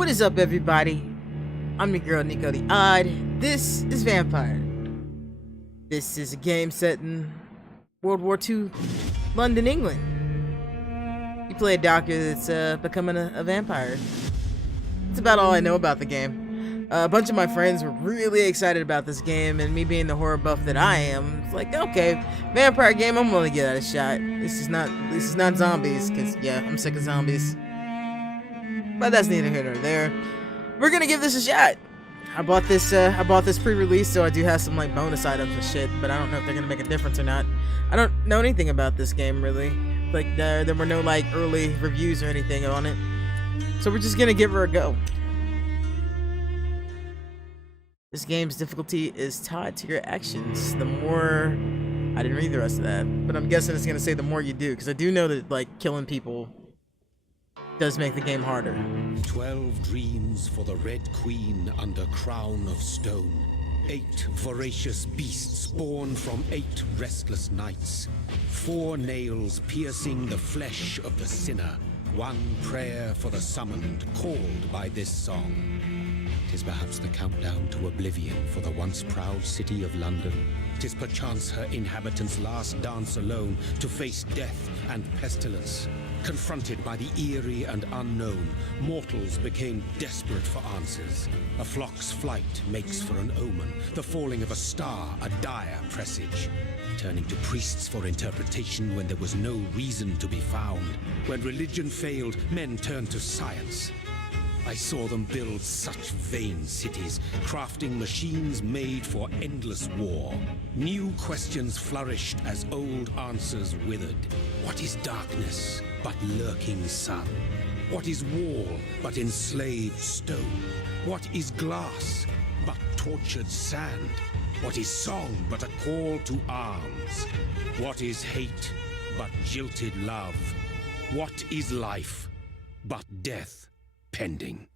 What is up, everybody? I'm your girl, Nico the Odd. This is Vampyr. This is a game set in World War II, London, England. You play a doctor that's becoming a vampire. That's about all I know about the game. A bunch of my friends were really excited about this game, and me being the horror buff that I am, it's like, okay, vampire game, I'm willing to give that a shot. This is not zombies, because yeah, I'm sick of zombies. But that's neither here nor there. We're gonna give this a shot. I bought this pre-release, so I do have some like bonus items and shit, but I don't know if they're gonna make a difference or not. I don't know anything about this game really. Like there were no like early reviews or anything on it. So we're just gonna give her a go. This game's difficulty is tied to your actions. The more... I didn't read the rest of that, but I'm guessing it's gonna say the more you do, because I do know that like killing people does make the game harder. 12 dreams for the Red Queen under crown of stone. 8 voracious beasts born from 8 restless nights. 4 nails piercing the flesh of the sinner. 1 prayer for the summoned, called by this song. 'Tis perhaps the countdown to oblivion for the once proud city of London. 'Tis perchance her inhabitants' last dance alone to face death and pestilence. Confronted by the eerie and unknown, mortals became desperate for answers. A flock's flight makes for an omen, the falling of a star a dire presage. Turning to priests for interpretation when there was no reason to be found. When religion failed, men turned to science. I saw them build such vain cities, crafting machines made for endless war. New questions flourished as old answers withered. What is darkness but lurking sun? What is wall but enslaved stone? What is glass but tortured sand? What is song but a call to arms? What is hate but jilted love? What is life but death pending?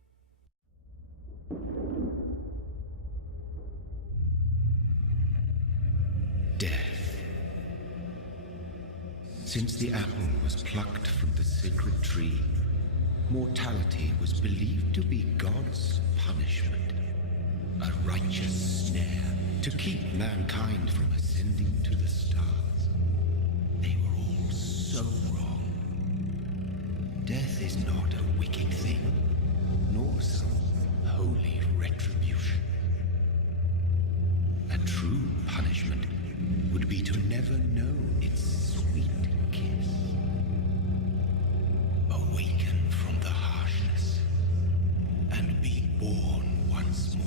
Death. Since the apple was plucked from the sacred tree, mortality was believed to be God's punishment, a righteous snare to keep mankind from ascending to the stars. They were all so wrong. Death is not a wicked thing, nor some holy retribution. A true punishment would be to never know its sweet kiss. Awaken from the harshness and be born once more.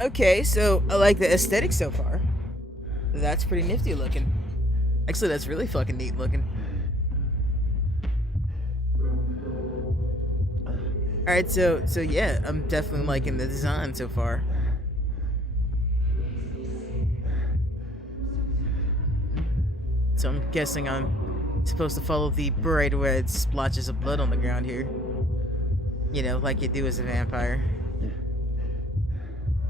Okay, so I like the aesthetic so far. That's pretty nifty looking. Actually, that's really fucking neat looking. Alright, so yeah, I'm definitely liking the design so far. So I'm guessing I'm supposed to follow the bright red splotches of blood on the ground here. You know, like you do as a vampire.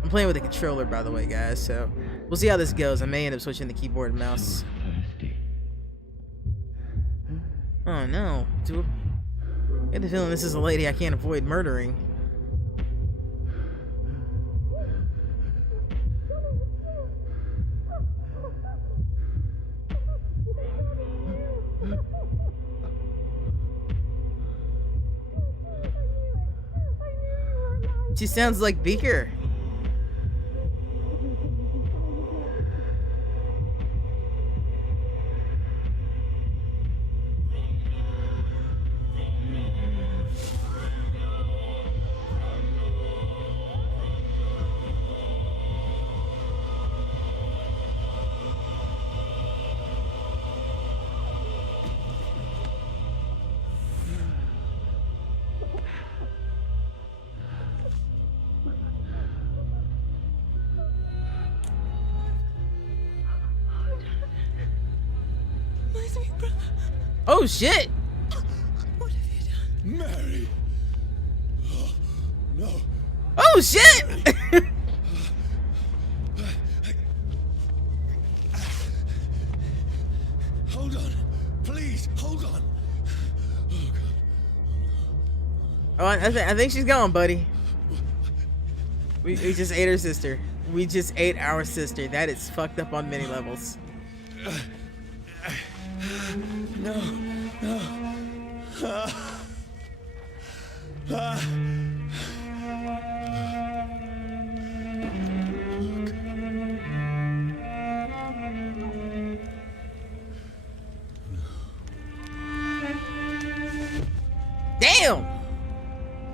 I'm playing with a controller, by the way, guys, so we'll see how this goes. I may end up switching the keyboard and mouse. Oh no. I get the feeling this is a lady I can't avoid murdering. She sounds like Beaker. Oh shit! What have you done? Mary! Oh, no. Oh shit! Hold on. Please, hold on. Oh, I think she's gone, buddy. We just ate her sister. We just ate our sister. That is fucked up on many levels. No, no. Damn!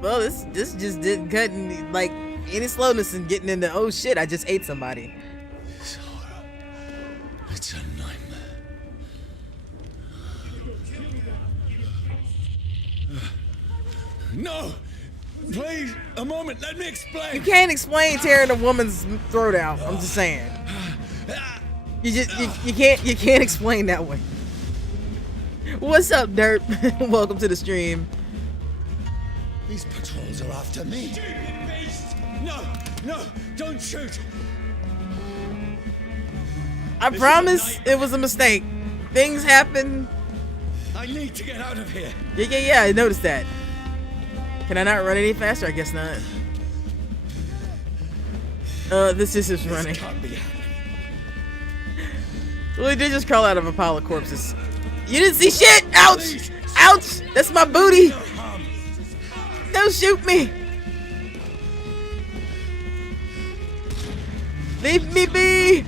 Well, this just didn't cut like any slowness in getting into, oh shit, I just ate somebody. This horror. It's a nightmare. No! Please, a moment, let me explain. You can't explain tearing a woman's throat out. I'm just saying. You can't explain that way. What's up, Dirt? Welcome to the stream. These patrols are after me. Stupid beast! No, no, don't shoot! I promise it was a mistake. Things happen. I need to get out of here. Yeah, I noticed that. Can I not run any faster? I guess not. This is just running. This can't be happening. Well, he did just crawl out of a pile of corpses. You didn't see shit! Ouch! Ouch! That's my booty! Don't shoot me! Leave me be!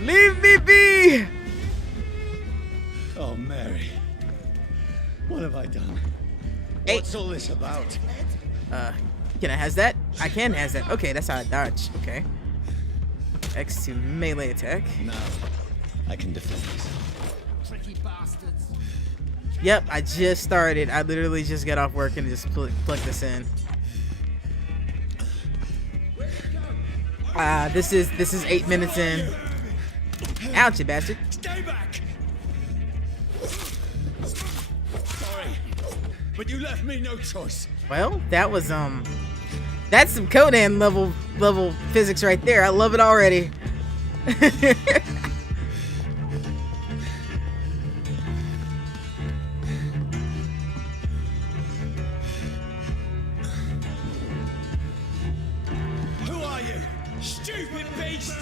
Leave me be! Oh, Mary. What have I done? Hey. What's all this about? Can I has that? I can has that. Okay, that's how I dodge. Okay. X to melee attack. Now, I can defend myself. Tricky bastards. Yep, I just started. I literally just got off work and just plug this in. This is 8 minutes in. Ouch, you bastard. Stay back! Sorry, but you left me no choice. Well, that was that's some Conan level physics right there. I love it already. Who are you? Stupid beast!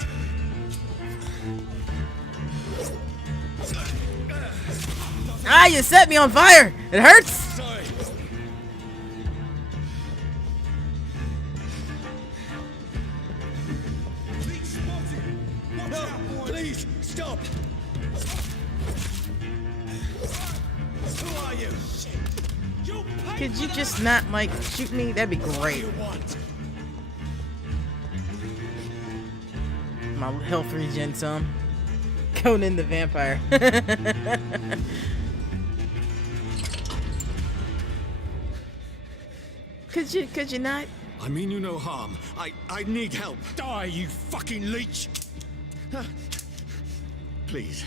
Ah, you set me on fire. It hurts. Sorry. No, please, stop! Who are you? Could you just not like shoot me? That'd be great. You want? My health regen some. Conan the Vampire. Could you not? I mean you no harm. I need help. Die, you fucking leech! Please,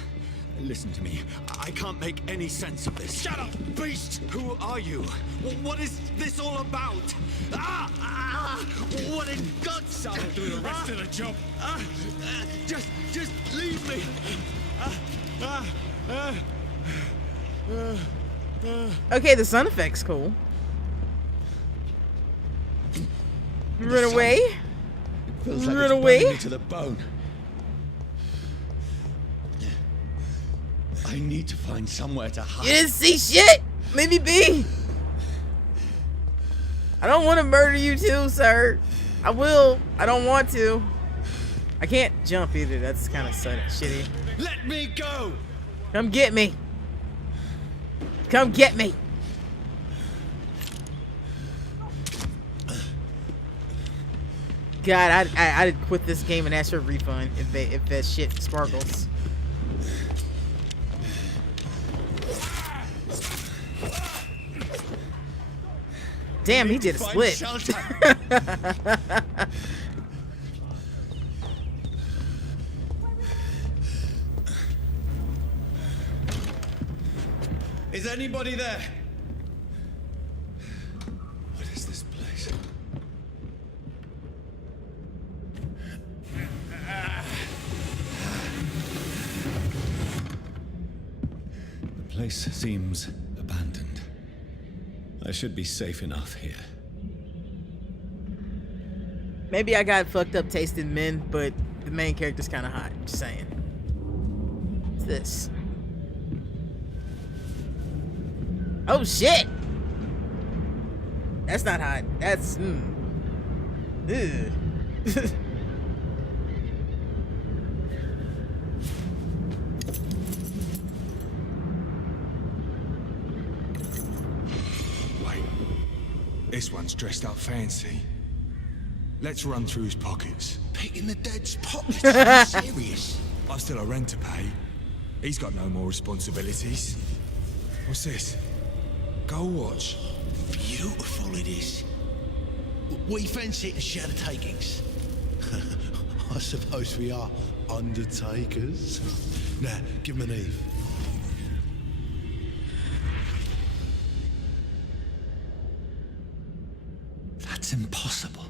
listen to me. I can't make any sense of this. Shut up, beast! Who are you? What is this all about? What in guts? I'll do the rest of the job. Just leave me. Okay, the sound effect's cool. Run away. Feels like Run it's away. burning me to the bone. I need to find somewhere to hide. You didn't see shit. Leave me be. I don't want to murder you too, sir. I will. I don't want to. I can't jump either. That's kind of shitty. Let me go! Come get me. Come get me. God, I'd quit this game and ask for a refund if that shit sparkles. Damn, he did a split. Is anybody there? What is this place? The place seems abandoned. I should be safe enough here. Maybe I got fucked up tasting men, but the main character's kind of hot. Just saying. What's this? Oh shit! That's not hot. That's Ew. Wait, this one's dressed up fancy. Let's run through his pockets. Picking the dead's pockets? Are you serious? I've still a rent to pay. He's got no more responsibilities. What's this? Gold watch. Beautiful it is. We fancy it and share the takings. I suppose we are undertakers. Now, give him an Eve. That's impossible.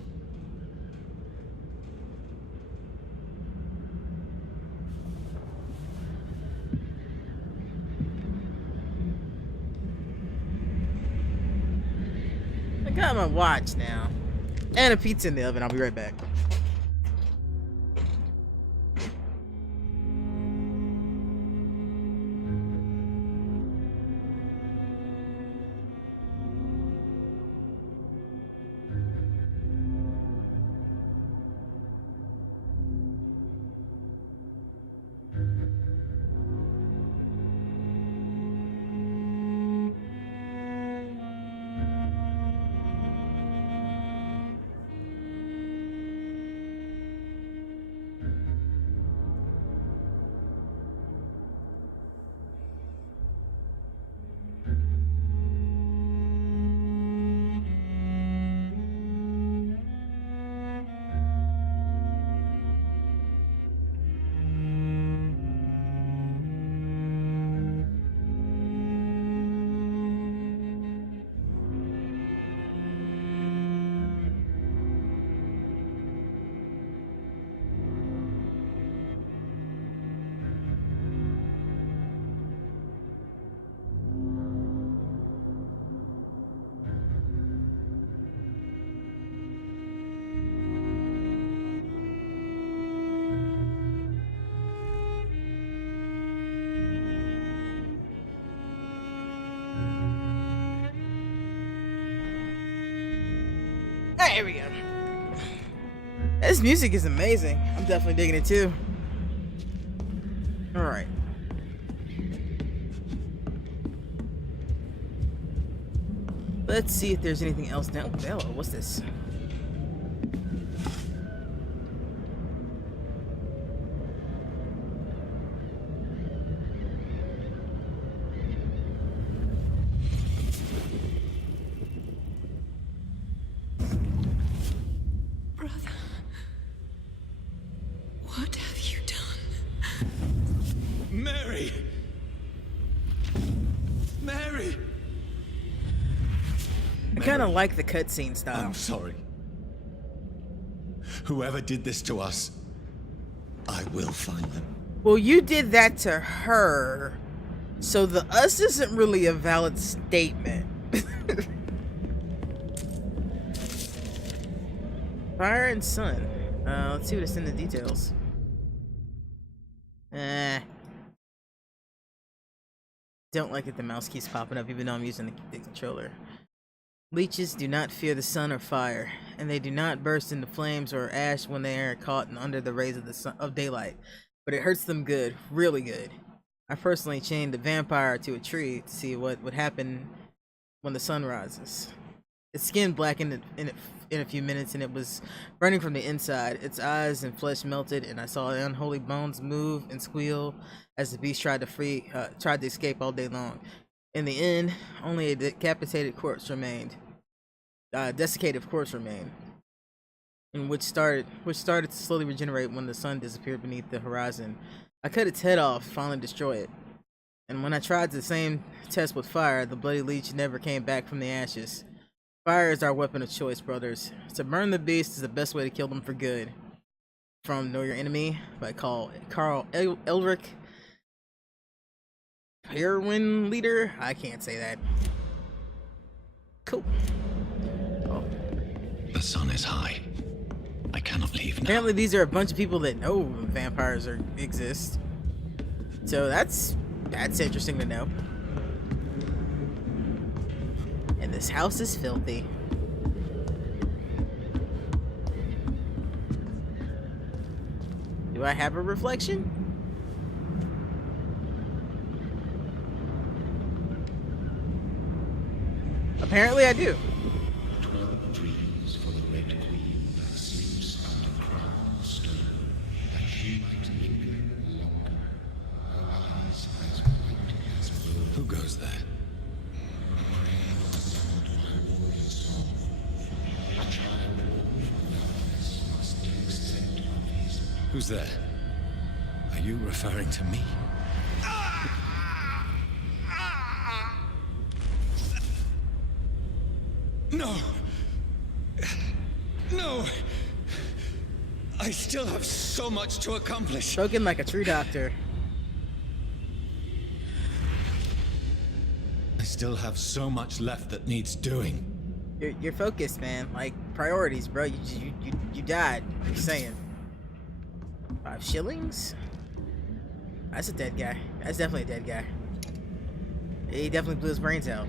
I got my watch now. And a pizza in the oven. I'll be right back. There we go. This music is amazing. I'm definitely digging it too. Alright. Let's see if there's anything else down. Hello, what's this? What have you done? Mary! Mary! I kind of like the cutscene style. I'm sorry. Whoever did this to us, I will find them. Well, you did that to her, so the us isn't really a valid statement. Fire and sun. Let's see what it's in the details. Don't like that the mouse keeps popping up even though I'm using the controller. Leeches do not fear the sun or fire. and they do not burst into flames or ash when they are caught under the rays of the sun, of daylight, but it hurts them good, really good. I personally chained the vampire to a tree to see what would happen when the sun rises. Its skin blackened in a few minutes, and it was burning from the inside. Its eyes and flesh melted, and I saw the unholy bones move and squeal as the beast tried to escape all day long. In the end, only a desiccated corpse remained, and which started to slowly regenerate when the sun disappeared beneath the horizon. I cut its head off, finally destroy it. And when I tried the same test with fire, the bloody leech never came back from the ashes. Fire is our weapon of choice, brothers. To burn the beast is the best way to kill them for good. From Know Your Enemy by Carl Elric. Heroine leader? I can't say that. Cool. Oh. The sun is high. I cannot leave now. Apparently these are a bunch of people that know vampires exist. So that's interesting to know. And this house is filthy. Do I have a reflection? Apparently I do. 12 dreams for the Red Queen that sleeps under crown of stone, that she might linger longer, her eyes as white as wool. Who goes there? Who's there? Are you referring to me? No! No! I still have so much to accomplish. Spoken like a true doctor. I still have so much left that needs doing. You're focused, man. Like priorities, bro. You died. I'm saying. 5 shillings? That's a dead guy. That's definitely a dead guy. He definitely blew his brains out.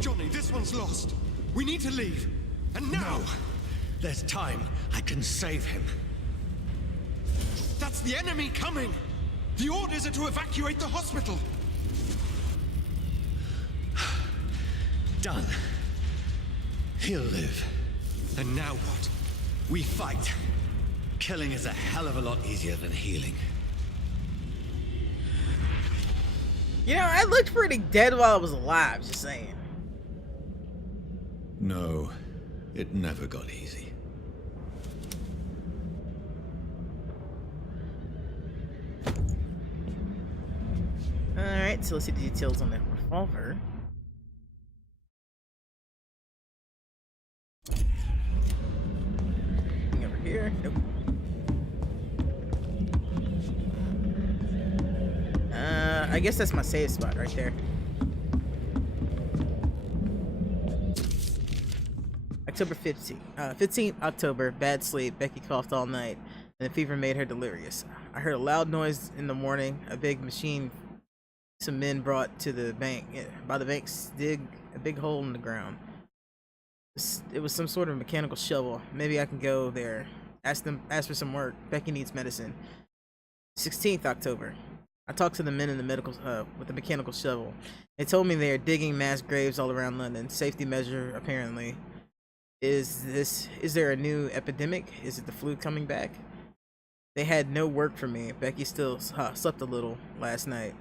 Johnny, this one's lost. We need to leave. And now! There's time. I can save him. That's the enemy coming! The orders are to evacuate the hospital! Done. He'll live. And now what? We fight. Killing is a hell of a lot easier than healing. You know, I looked pretty dead while I was alive, just saying. No, it never got easy. Alright, so let's see the details on that revolver. Anything over here? Nope. I guess that's my save spot right there. October 15th October, bad sleep. Becky coughed all night, and the fever made her delirious. I heard a loud noise in the morning. A big machine some men brought to the bank. By the banks, dig a big hole in the ground. It was some sort of mechanical shovel. Maybe I can go there. Ask for some work. Becky needs medicine. 16th October. I talked to the men in the medical with the mechanical shovel. They told me they are digging mass graves all around London. Safety measure, apparently. Is there a new epidemic? Is it the flu coming back? They had no work for me. Becky still slept a little last night.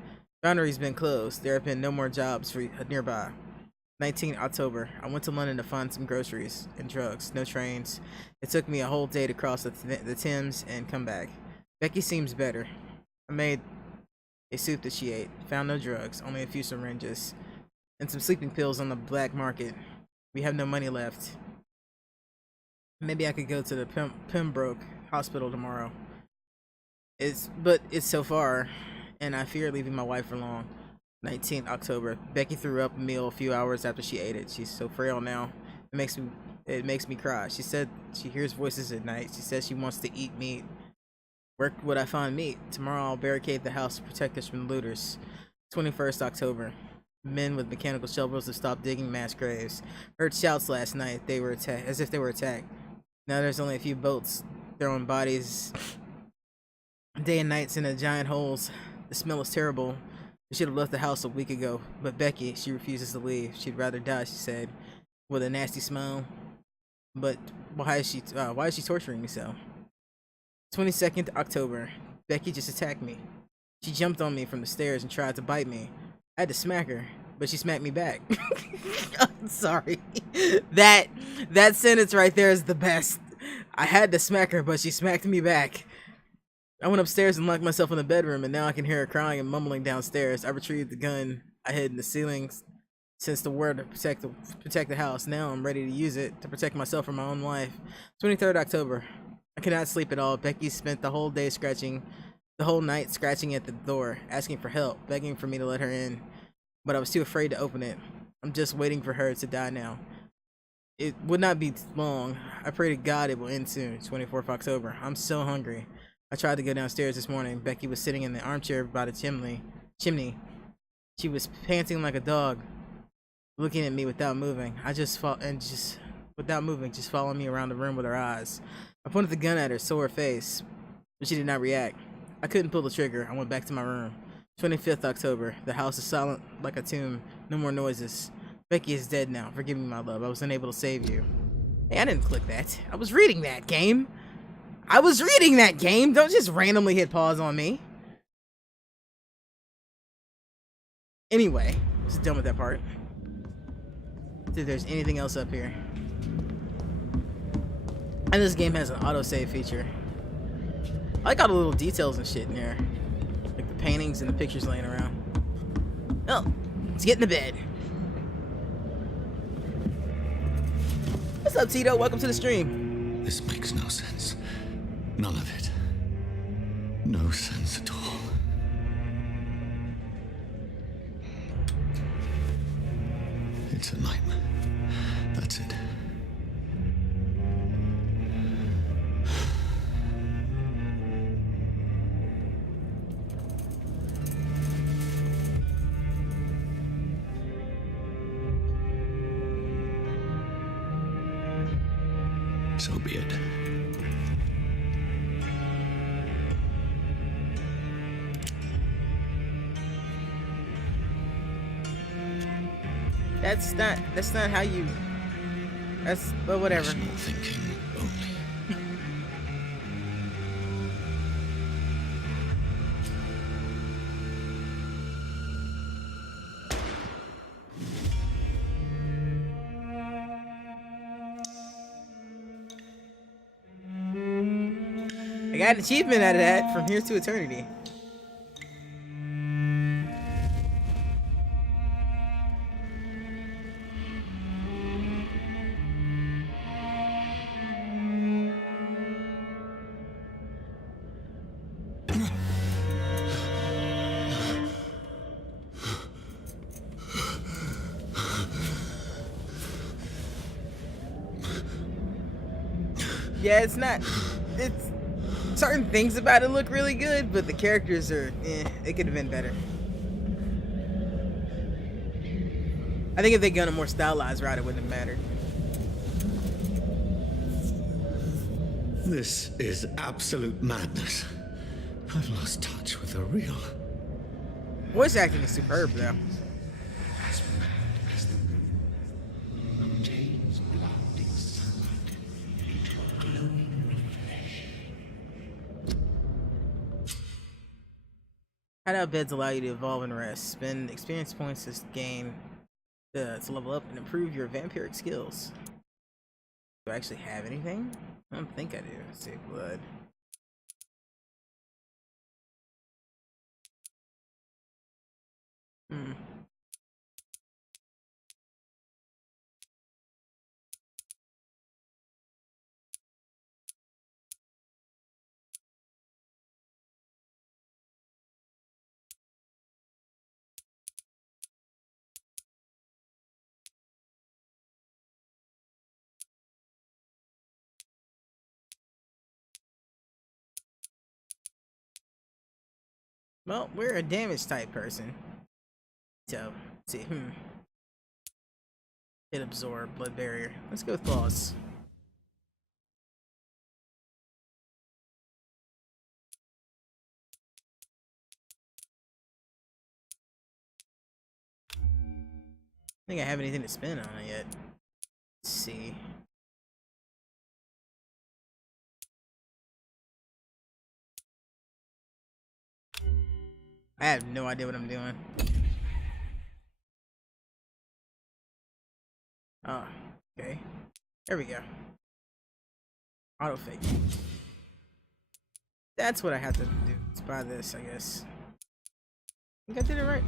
Foundry's been closed. There have been no more jobs for nearby. 19th October. I went to London to find some groceries and drugs. No trains. It took me a whole day to cross the Thames and come back. Becky seems better. I made a soup that she ate. Found no drugs, only a few syringes, and some sleeping pills on the black market. We have no money left. Maybe I could go to the Pembroke Hospital tomorrow. It's so far. and I fear leaving my wife for long. 19th October. Becky threw up a meal a few hours after she ate it. She's so frail now. It makes me cry. She said she hears voices at night. She says she wants to eat meat. Where would I find meat? Tomorrow I'll barricade the house to protect us from looters. 21st October. Men with mechanical shovels have stopped digging mass graves. Heard shouts last night. They were attacked, as if they were attacked. Now there's only a few boats throwing bodies day and nights into giant holes. The smell is terrible. We should have left the house a week ago. But Becky, she refuses to leave. She'd rather die, she said, with a nasty smile. But why is she torturing me so? 22nd October. Becky just attacked me. She jumped on me from the stairs and tried to bite me. I had to smack her, but she smacked me back. I'm sorry. That sentence right there is the best. I had to smack her, but she smacked me back. I went upstairs and locked myself in the bedroom, and now I can hear her crying and mumbling downstairs. I retrieved the gun I hid in the ceiling since the word to protect the house. Now I'm ready to use it to protect myself from my own life. 23rd October. I cannot sleep at all. Becky spent the whole night scratching at the door, asking for help, begging for me to let her in, but I was too afraid to open it. I'm just waiting for her to die now. It would not be long. I pray to God it will end soon. 24th October. I'm so hungry. I tried to go downstairs this morning. Becky was sitting in the armchair by the chimney. She was panting like a dog, looking at me without moving. Just following me around the room with her eyes. I pointed the gun at her, saw her face, but she did not react. I couldn't pull the trigger. I went back to my room. 25th October. The house is silent like a tomb. No more noises. Becky is dead now. Forgive me, my love. I was unable to save you. Hey, I didn't click that. I was reading that game. Don't just randomly hit pause on me. Anyway, just done with that part. See if there's anything else up here. And this game has an autosave feature. I like all the little details and shit in there. Like the paintings and the pictures laying around. Oh, let's get in the bed. What's up, Tito? Welcome to the stream. This makes no sense. None of it. No sense at all. It's a nightmare. That's it. So be it. That's not how you. But whatever. Rational thinking only. I got an achievement out of that, from here to eternity. Yeah, it's certain things about it look really good, but the characters are, it could have been better. I think if they'd gone a more stylized route, it wouldn't have mattered. This is absolute madness. I've lost touch with the real. Voice acting is superb, though. As mad as the moon obtains blinding sunlight into a glowing flesh. Hideout beds allow you to evolve and rest. Spend experience points to gain to level up and improve your vampiric skills. Do I actually have anything? I don't think I do. Let's see, blood. Well, we're a damage type person. So, let's see. Hit absorb, blood barrier. Let's go with claws. I think I have anything to spend on it yet. Let's see. I have no idea what I'm doing. Oh, okay. There we go. Auto fake. That's what I have to do. Let's buy this, I guess. I think I did it right.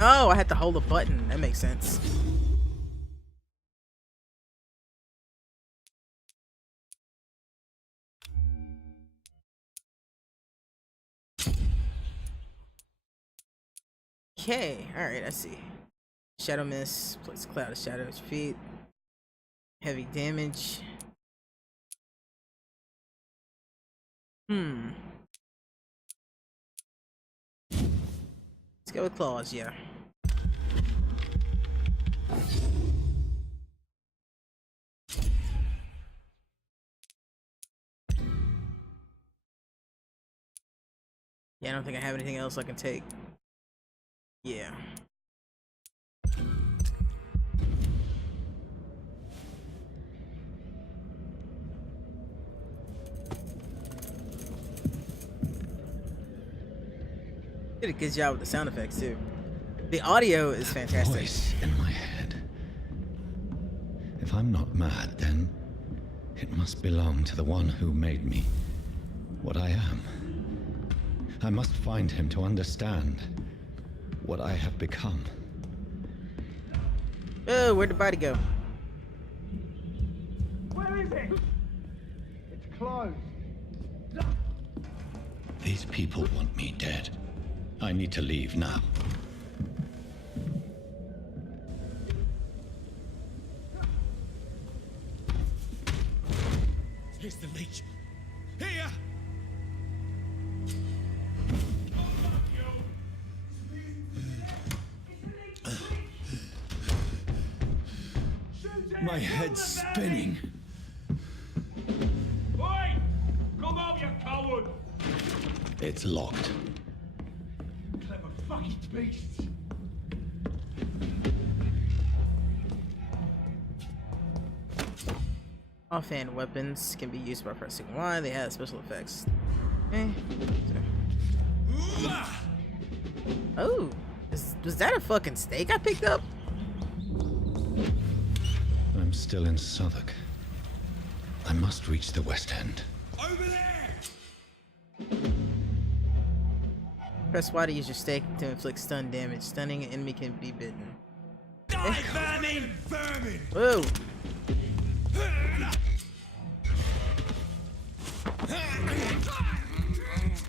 Oh, I had to hold a button. That makes sense. Okay, alright, I see. Shadow Mist, place cloud of shadow at your feet. Heavy damage. Let's go with claws, yeah. Yeah, I don't think I have anything else I can take. Yeah. Did a good job with the sound effects too. The audio is fantastic. Voice in my head. If I'm not mad, then it must belong to the one who made me what I am. I must find him to understand what I have become. Oh, where'd the body go? Where is it? It's closed. These people want me dead. I need to leave now. Here's the leech. Here! My head's spinning. Oi! Come out, you coward! It's locked. Clever fucking beasts! Offhand weapons can be used by pressing Y. They have special effects. Oh, was that a fucking steak I picked up? I'm still in Southwark. I must reach the West End. Over there! Press Y to use your steak to inflict stun damage. Stunning an enemy can be bitten. Die, vermin! Vermin! Whoa!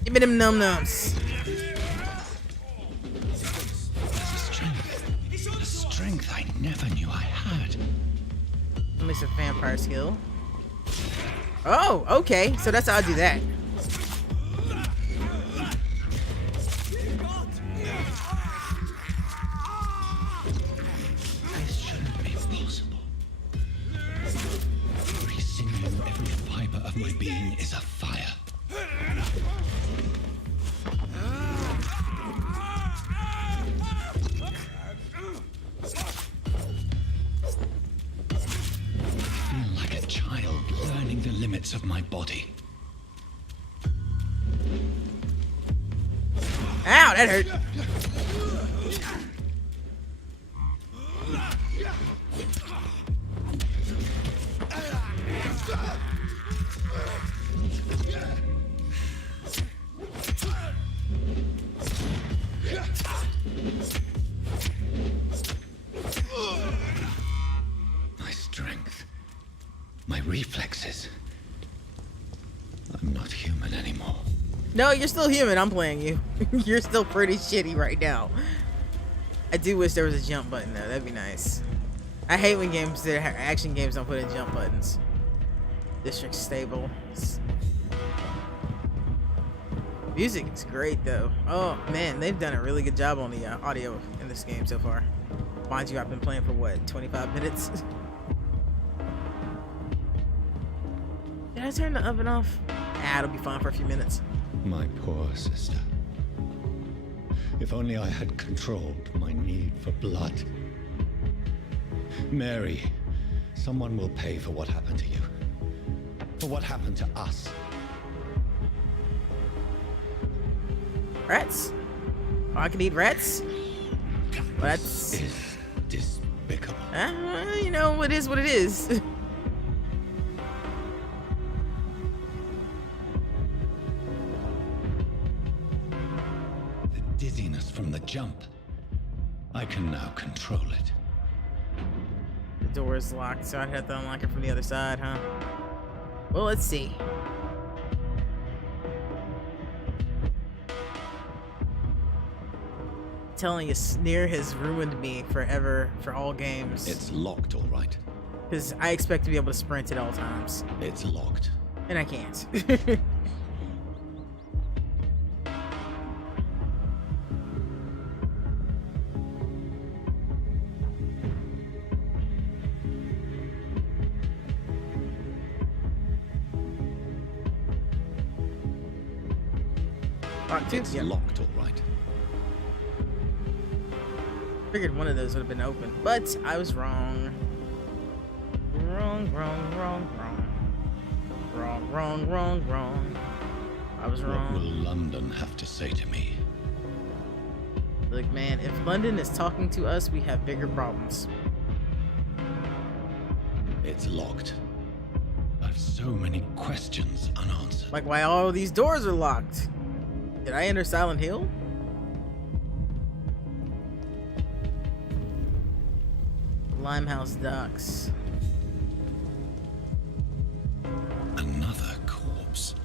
Give me them num nums. Strength I never knew I had. Let me some vampire skill. Oh, okay. So that's how I do that. This shouldn't be possible. Every sinew, every fiber of my being is afire. I feel like a child learning the limits of my body. Ow, that hurt. My strength, my reflexes. I'm not human anymore. No, you're still human. I'm playing you. You're still pretty shitty right now. I do wish there was a jump button though. That'd be nice. I hate when games that are action games don't put in jump buttons. District stable. Music is great though. Oh man, they've done a really good job on the audio in this game so far. Mind you, I've been playing for what, 25 minutes? Did I turn the oven off? Ah, it'll be fine for a few minutes. My poor sister. If only I had controlled my need for blood. Mary, someone will pay for what happened to you. For what happened to us. Rats? Oh, I can eat rats? Well, that's... Is despicable. You know, it is what it is. The dizziness from the jump. I can now control it. The door is locked, so I'd have to unlock it from the other side, huh? Well, let's see. Telling you, Sneer has ruined me forever for all games. It's locked, all right. Because I expect to be able to sprint at all times. It's locked. And I can't. It's locked, all right. Figured one of those would have been open, but I was wrong. Wrong. I was wrong. What will London have to say to me? Look, man, if London is talking to us, we have bigger problems. It's locked. I've so many questions unanswered. Like why all these doors are locked. Did I enter Silent Hill? Limehouse Docks. Another corpse.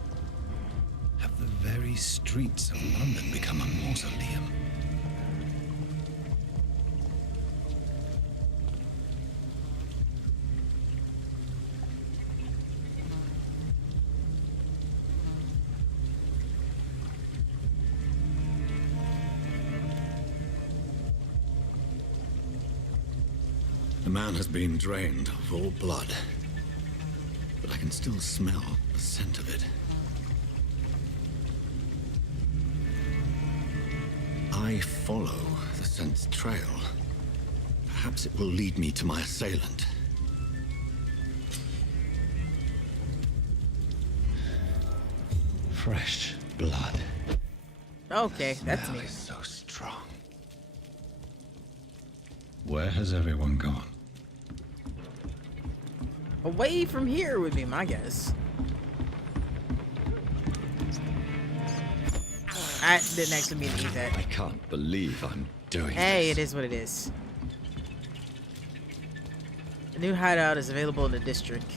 Have the very streets of London become a mausoleum? The man has been drained of all blood, but I can still smell the scent of it. I follow the scent's trail. Perhaps it will lead me to my assailant. Fresh blood. Okay, that's Smell me. is so strong. Where has everyone gone? Away from here would be my guess. I didn't actually mean to eat that. I can't believe I'm doing Hey, this. it is what it is. The new hideout is available in the district.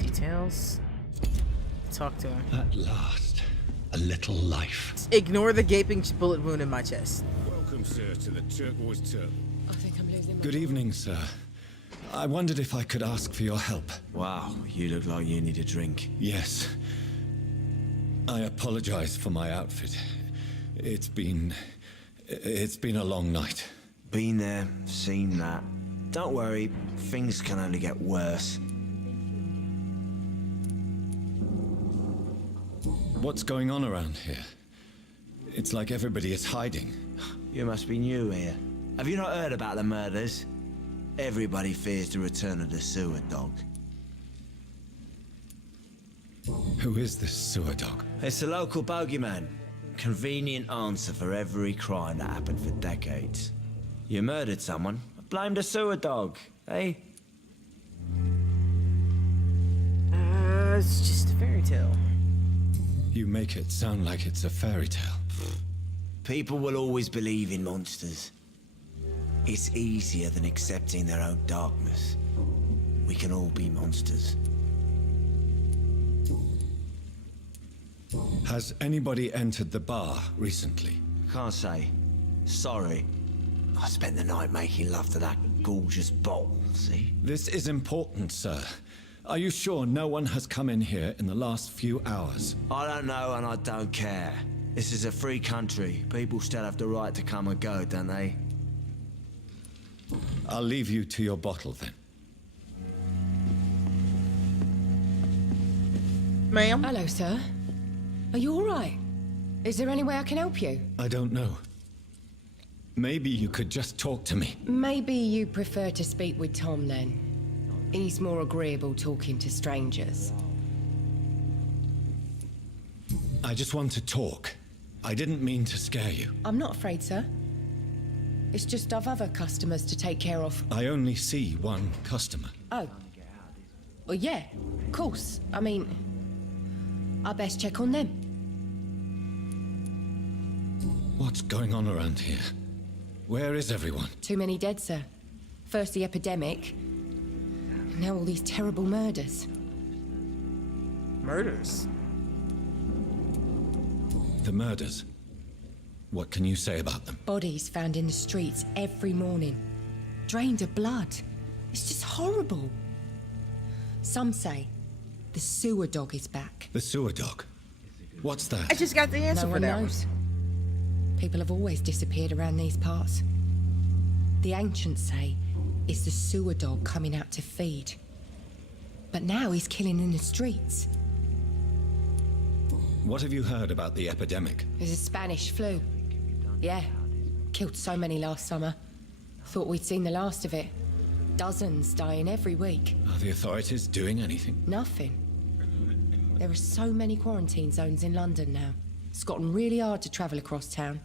Details. Talk to him. At last, a little life. Ignore the gaping bullet wound in my chest. Welcome, sir, to the Turquoise Turtle. I think I'm losing my... Good evening, sir. I wondered if I could ask for your help. Wow, you look like you need a drink. Yes. I apologize for my outfit. It's been a long night. Been there, seen that. Don't worry, things can only get worse. What's going on around here? It's like everybody is hiding. You must be new here. Have you not heard about the murders? Everybody fears the return of the sewer dog. Who is this sewer dog? It's a local bogeyman. Convenient answer for every crime that happened for decades. You murdered someone, blame the sewer dog, eh? It's just a fairy tale. You make it sound like it's a fairy tale. People will always believe in monsters. It's easier than accepting their own darkness. We can all be monsters. Has anybody entered the bar recently? Can't say. Sorry. I spent the night making love to that gorgeous bottle, see? This is important, sir. Are you sure no one has come in here in the last few hours? I don't know and I don't care. This is a free country. People still have the right to come and go, don't they? I'll leave you to your bottle then. Ma'am? Hello, sir. Are you all right? Is there any way I can help you? I don't know. Maybe you could just talk to me. Maybe you prefer to speak with Tom then. He's more agreeable talking to strangers. I just want to talk. I didn't mean to scare you. I'm not afraid, sir. It's just I've other customers to take care of. I only see one customer. Oh. Well, yeah, of course. I mean, I best check on them. What's going on around here? Where is everyone? Too many dead, sir. First the epidemic, now all these terrible murders. Murders? The murders. What can you say about them? Bodies found in the streets every morning. Drained of blood. It's just horrible. Some say the sewer dog is back. The sewer dog. What's that? I just got the answer No for one that knows. People have always disappeared around these parts. The ancients say it's the sewer dog coming out to feed. But now he's killing in the streets. What have you heard about the epidemic? There's a Spanish flu. Yeah. Killed so many last summer. Thought we'd seen the last of it. Dozens dying every week. Are the authorities doing anything? Nothing. There are so many quarantine zones in London now. It's gotten really hard to travel across town.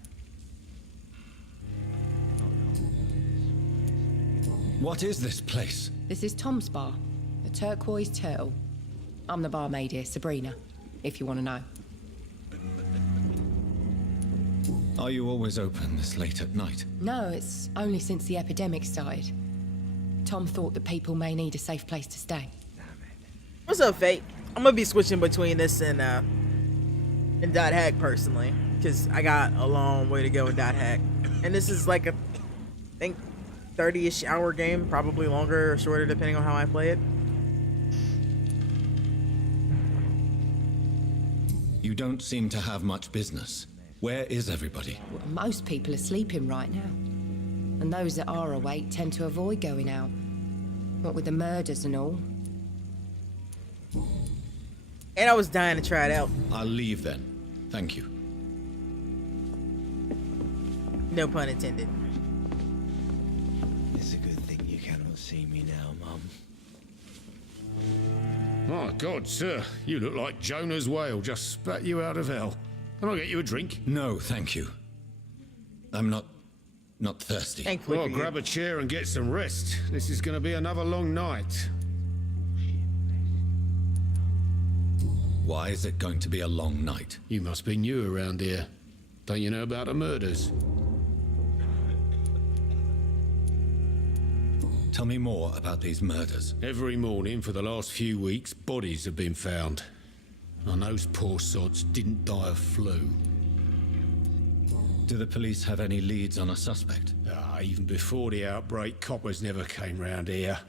What is this place? This is Tom's bar, the Turquoise Turtle. I'm the barmaid here, Sabrina, if you want to know. Are you always open this late at night? No, it's only since the epidemic started. Tom thought that people may need a safe place to stay. What's up, Fate? I'm gonna be switching between this and Dot Hack personally, because I got a long way to go in Dot Hack, and this is like I think 30-ish hour game, probably longer or shorter depending on how I play it. You don't seem to have much business. Where is everybody? Well, most people are sleeping right now. And those that are awake tend to avoid going out. What with the murders and all. And I was dying to try it out. I'll leave then. Thank you. No pun intended. It's a good thing you cannot see me now, Mum. My God, sir, you look like Jonah's whale just spat you out of hell. Can I get you a drink? No, thank you. I'm not thirsty. Thankfully Well, for you. grab a chair and get some rest. This is going to be another long night. Why is it going to be a long night? You must be new around here. Don't you know about the murders? Tell me more about these murders. Every morning for the last few weeks, bodies have been found. And those poor sods didn't die of flu. Do the police have any leads on a suspect? Even before the outbreak, coppers never came round here.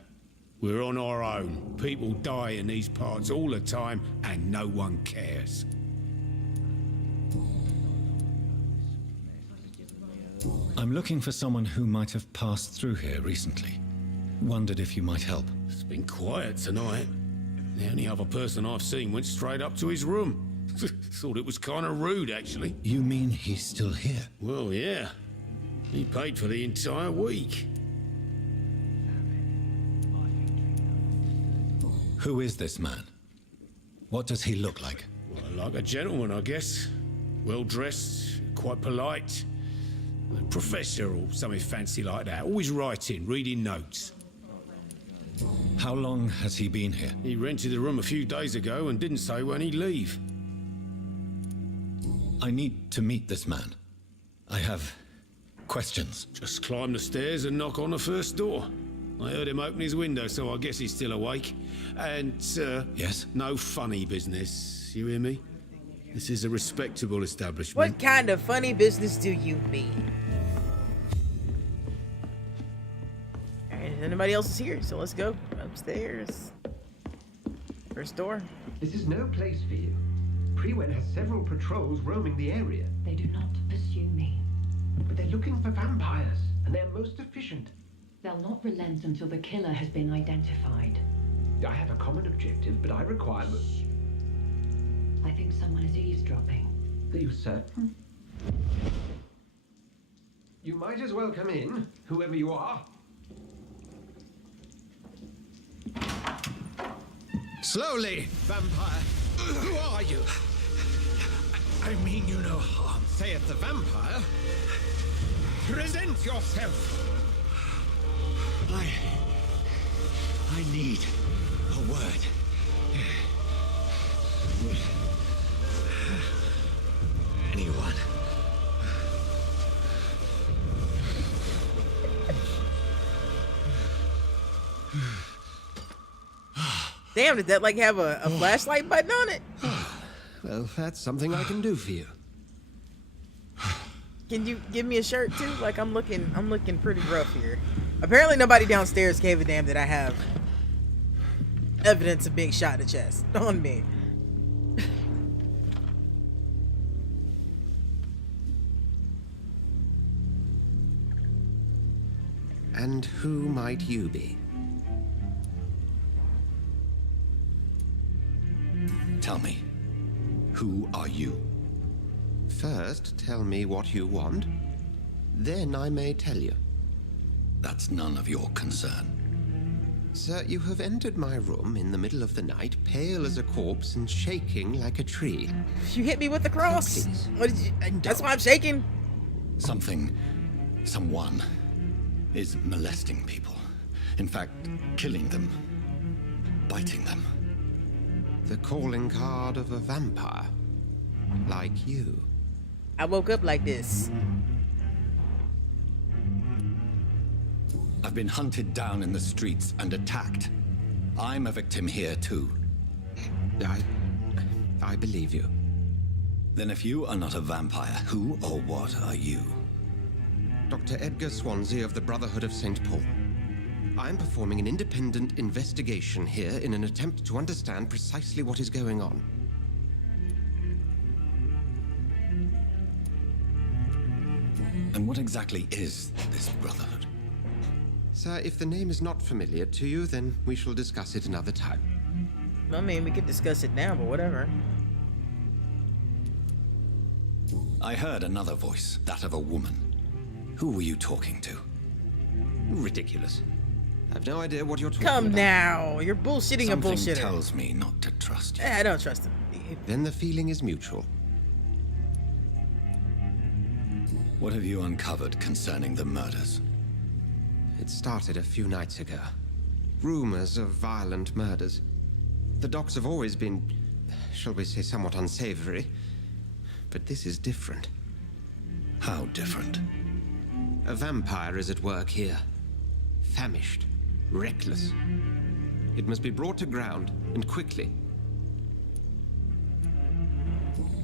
We're on our own. People die in these parts all the time, and no one cares. I'm looking for someone who might have passed through here recently. Wondered if you might help. It's been quiet tonight. The only other person I've seen went straight up to his room. Thought it was kind of rude, actually. You mean he's still here? Well, yeah. He paid for the entire week. Who is this man? What does he look like? Well, like a gentleman, I guess. Well-dressed, quite polite. A professor or something fancy like that. Always writing, reading notes. How long has he been here? He rented the room a few days ago and didn't say when he'd leave. I need to meet this man. I have questions. Just climb the stairs and knock on the first door. I heard him open his window, so I guess he's still awake. And, sir... Yes? No funny business. You hear me? This is a respectable establishment. What kind of funny business do you mean? Alright, anybody else is here, so let's go upstairs. First door. This is no place for you. Prewen has several patrols roaming the area. They do not pursue me. But they're looking for vampires, and they're most efficient. They'll not relent until the killer has been identified. I have a common objective, but I require... I think someone is eavesdropping. Are you certain? You might as well come in, whoever you are. Slowly, vampire. Who are you? I mean you no harm. Saith the vampire. Present yourself. I need a word. Anyone. Damn, did that like have a flashlight button on it? Well, that's something I can do for you. Can you give me a shirt too? Like I'm looking pretty rough here. Apparently nobody downstairs gave a damn that I have evidence of being shot in the chest on me. And who might you be? Tell me, who are you? First, tell me what you want. Then I may tell you. That's none of your concern. Sir, you have entered my room in the middle of the night, pale as a corpse and shaking like a tree. You hit me with the cross. Please. What did you, that's why I'm shaking. Someone is molesting people. In fact, killing them, biting them. The calling card of a vampire. Like you. I woke up like this. I've been hunted down in the streets and attacked. I'm a victim here too. I believe you. Then if you are not a vampire, who or what are you? Dr. Edgar Swansea of the Brotherhood of St. Paul. I'm performing an independent investigation here in an attempt to understand precisely what is going on. And what exactly is this Brotherhood? Sir, if the name is not familiar to you, then we shall discuss it another time. I mean, we could discuss it now, but whatever. I heard another voice, that of a woman. Who were you talking to? Ridiculous. I've no idea what you're talking Come about. now, you're bullshitting Something a bullshitter. tells me not to trust you. I don't trust him. Then the feeling is mutual. What have you uncovered concerning the murders? It started a few nights ago. Rumors of violent murders. The docks have always been, shall we say, somewhat unsavory. But this is different. How different? A vampire is at work here. Famished. Reckless. It must be brought to ground, and quickly.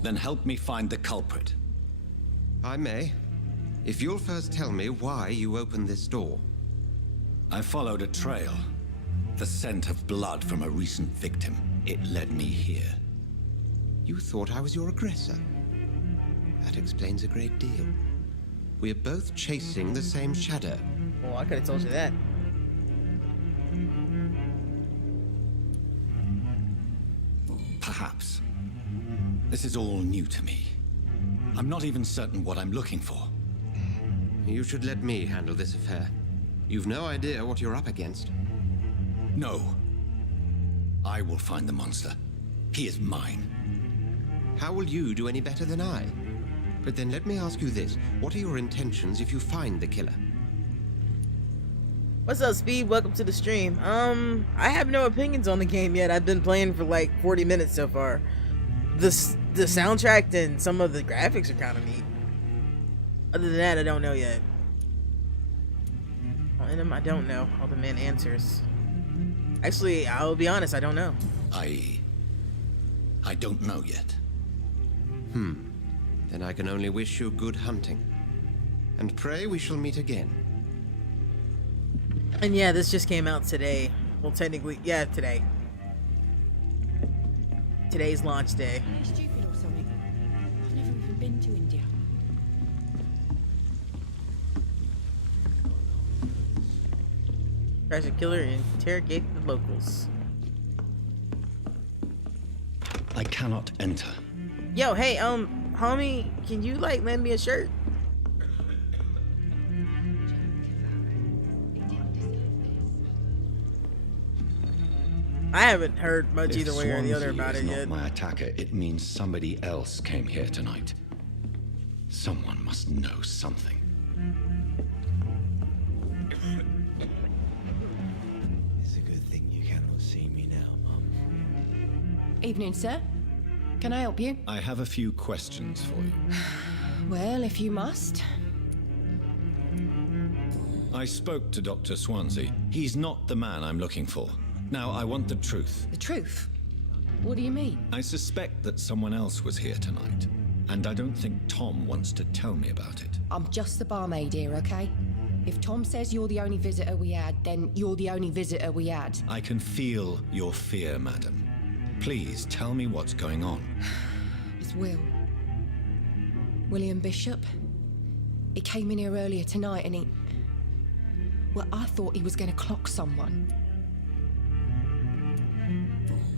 Then help me find the culprit. I may. If you'll first tell me why you opened this door. I followed a trail. The scent of blood from a recent victim. It led me here. You thought I was your aggressor. That explains a great deal. We're both chasing the same shadow. Well, I could have told you that. Perhaps. This is all new to me. I'm not even certain what I'm looking for. You should let me handle this affair. You've no idea what you're up against. No. I will find the monster. He is mine. How will you do any better than I? But then let me ask you this. What are your intentions if you find the killer? What's up, Speed? Welcome to the stream. I have no opinions on the game yet. I've been playing for like 40 minutes so far. The soundtrack and some of the graphics are kind of neat. Other than that, I don't know yet. I don't know. All the man answers. Actually, I'll be honest, I don't know. I don't know yet. Then I can only wish you good hunting. And pray we shall meet again. And yeah, this just came out today. Well, technically, yeah, today. today's launch day. Are you stupid or something? I've never even been to India. Tries to kill her and interrogate the locals. I cannot enter. Yo, hey, homie, can you like lend me a shirt? I haven't heard much If either way or the other Swansea about is it not yet. my attacker, it means somebody else came here tonight. Someone must know something. It's a good thing you cannot see me now, Mum. Evening, sir. Can I help you? I have a few questions for you. Well, if you must. I spoke to Dr. Swansea. He's not the man I'm looking for. Now, I want the truth. The truth? What do you mean? I suspect that someone else was here tonight, and I don't think Tom wants to tell me about it. I'm just the barmaid here, okay? If Tom says you're the only visitor we had, then you're the only visitor we had. I can feel your fear, madam. Please tell me what's going on. It's Will. William Bishop. He came in here earlier tonight and he... Well, I thought he was going to clock someone.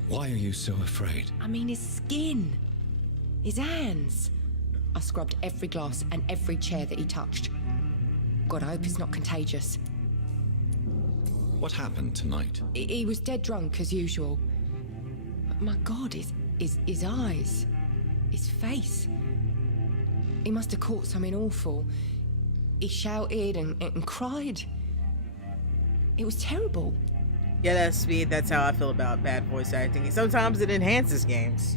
Why are you so afraid? I mean, his skin. His hands. I scrubbed every glass and every chair that he touched. God, I hope it's not contagious. What happened tonight? He was dead drunk, as usual. But my God, his eyes. His face. He must have caught something awful. He shouted and cried. It was terrible. Yeah, that's me. That's how I feel about bad voice acting. Sometimes it enhances games.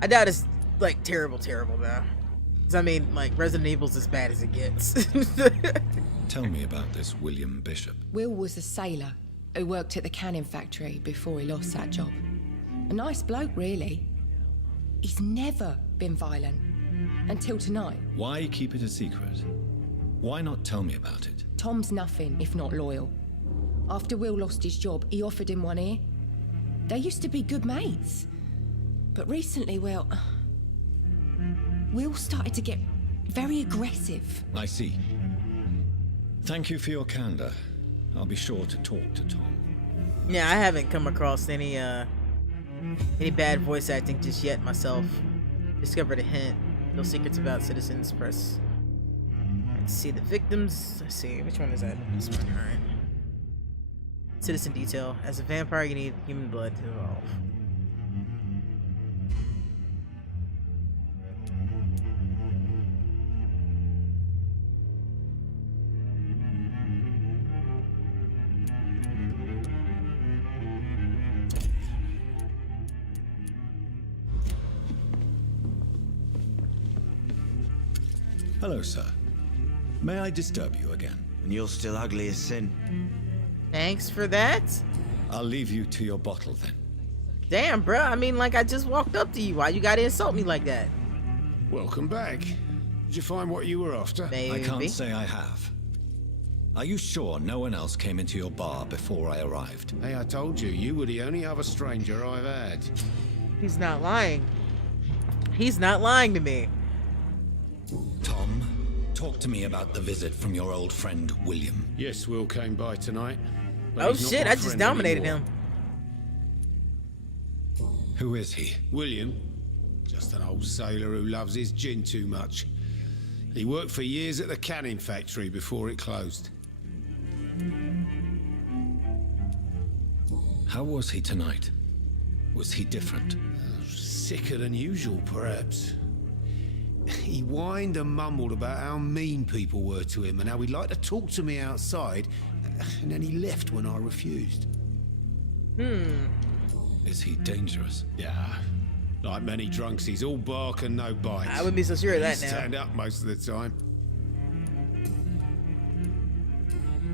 I doubt it's like terrible though. 'Cause I mean, like Resident Evil's as bad as it gets. Tell me about this William Bishop. Will was a sailor who worked at the canning factory before he lost that job. A nice bloke, really. He's never been violent. Until tonight. Why keep it a secret? Why not tell me about it? Tom's nothing if not loyal. After Will lost his job, he offered him one ear. They used to be good mates. But recently, well, Will started to get very aggressive. I see. Thank you for your candor. I'll be sure to talk to Tom. Yeah, I haven't come across any bad voice acting just yet myself. Discovered a hint. No secrets about citizens. Press. Let's see the victims. Let's see, which one is that? This one, alright. Citizen detail. As a vampire, you need human blood to evolve. Hello, sir. May I disturb you again? And you're still ugly as sin. Thanks for that. I'll leave you to your bottle then. Damn, bro. I mean, like, I just walked up to you. Why you gotta insult me like that? Welcome back. Did you find what you were after? Maybe. I can't say I have. Are you sure no one else came into your bar before I arrived? Hey, I told you, you were the only other stranger I've had. He's not lying. He's not lying to me. Tom, talk to me about the visit from your old friend, William. Yes, Will came by tonight. but Oh he's not shit, my I just friend dominated anymore. him. Who is he? William, just an old sailor who loves his gin too much. He worked for years at the canning factory before it closed. How was he tonight? Was he different? Sicker than usual, perhaps. He whined and mumbled about how mean people were to him and how he'd like to talk to me outside, and then he left when I refused. Is he dangerous? Yeah, like many drunks, he's all bark and no bite. I wouldn't be so sure of that He's now. stand up most of the time.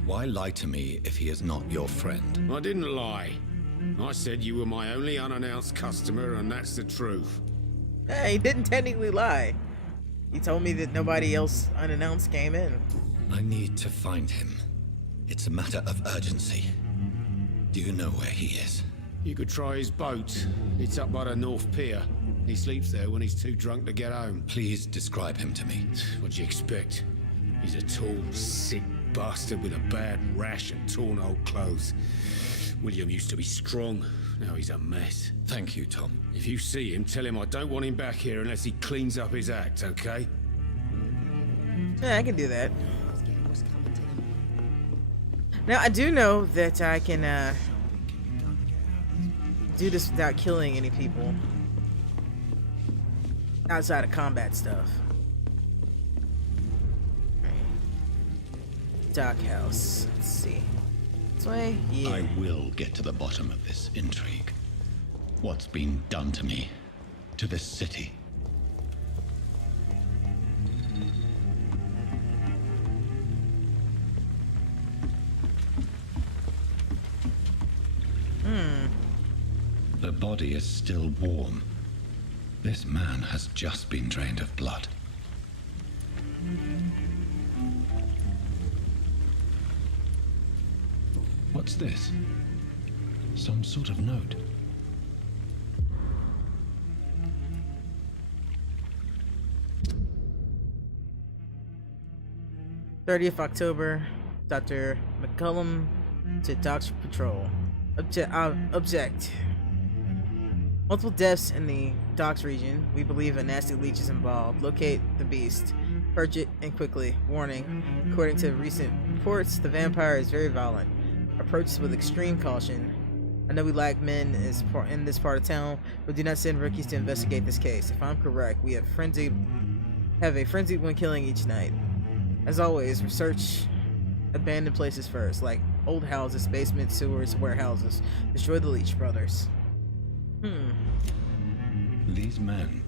Why lie to me if he is not your friend? I didn't lie. I said you were my only unannounced customer, and that's the truth. Hey, he didn't technically lie. He told me that nobody else unannounced came in. I need to find him. It's a matter of urgency. Do you know where he is? You could try his boat. It's up by the North Pier. He sleeps there when he's too drunk to get home. Please describe him to me. What do you expect? He's a tall, sick bastard with a bad rash and torn old clothes. William used to be strong. Now he's a mess. Thank you, Tom. If you see him, tell him I don't want him back here unless he cleans up his act, okay? Yeah, I can do that. Now, I do know that I can do this without killing any people outside of combat stuff. Doghouse. Let's see. This way? Yeah. I will get to the bottom of this intrigue. What's been done to me, to this city. The body is still warm. This man has just been drained of blood. What's this? Some sort of note. October 30th, Dr. McCullum to Doc's Patrol. Object. Multiple deaths in the docks region. We believe a nasty leech is involved. Locate the beast. Purge it and quickly. Warning. According to recent reports, the vampire is very violent. Approach with extreme caution. I know we lack men in this part of town, but do not send rookies to investigate this case. If I'm correct, we have a frenzied one killing each night. As always, research abandoned places first, like old houses, basements, sewers, warehouses. Destroy the Leech brothers. These men,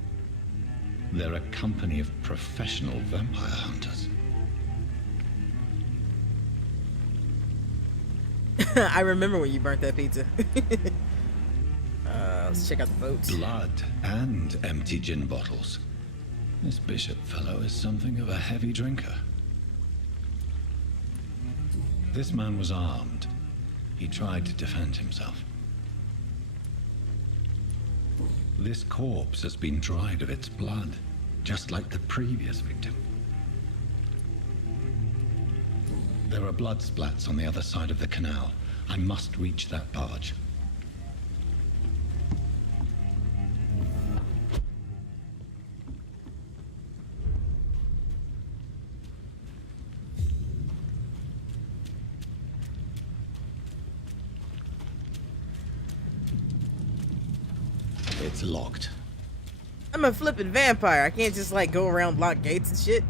they're a company of professional vampire hunters. I remember when you burnt that pizza. Let's check out the boat. Blood and empty gin bottles. This Bishop fellow is something of a heavy drinker. This man was armed. He tried to defend himself. This corpse has been dried of its blood, just like the previous victim. There are blood splats on the other side of the canal. I must reach that barge. It's locked. I'm a flippin' vampire. I can't just like go around block gates and shit.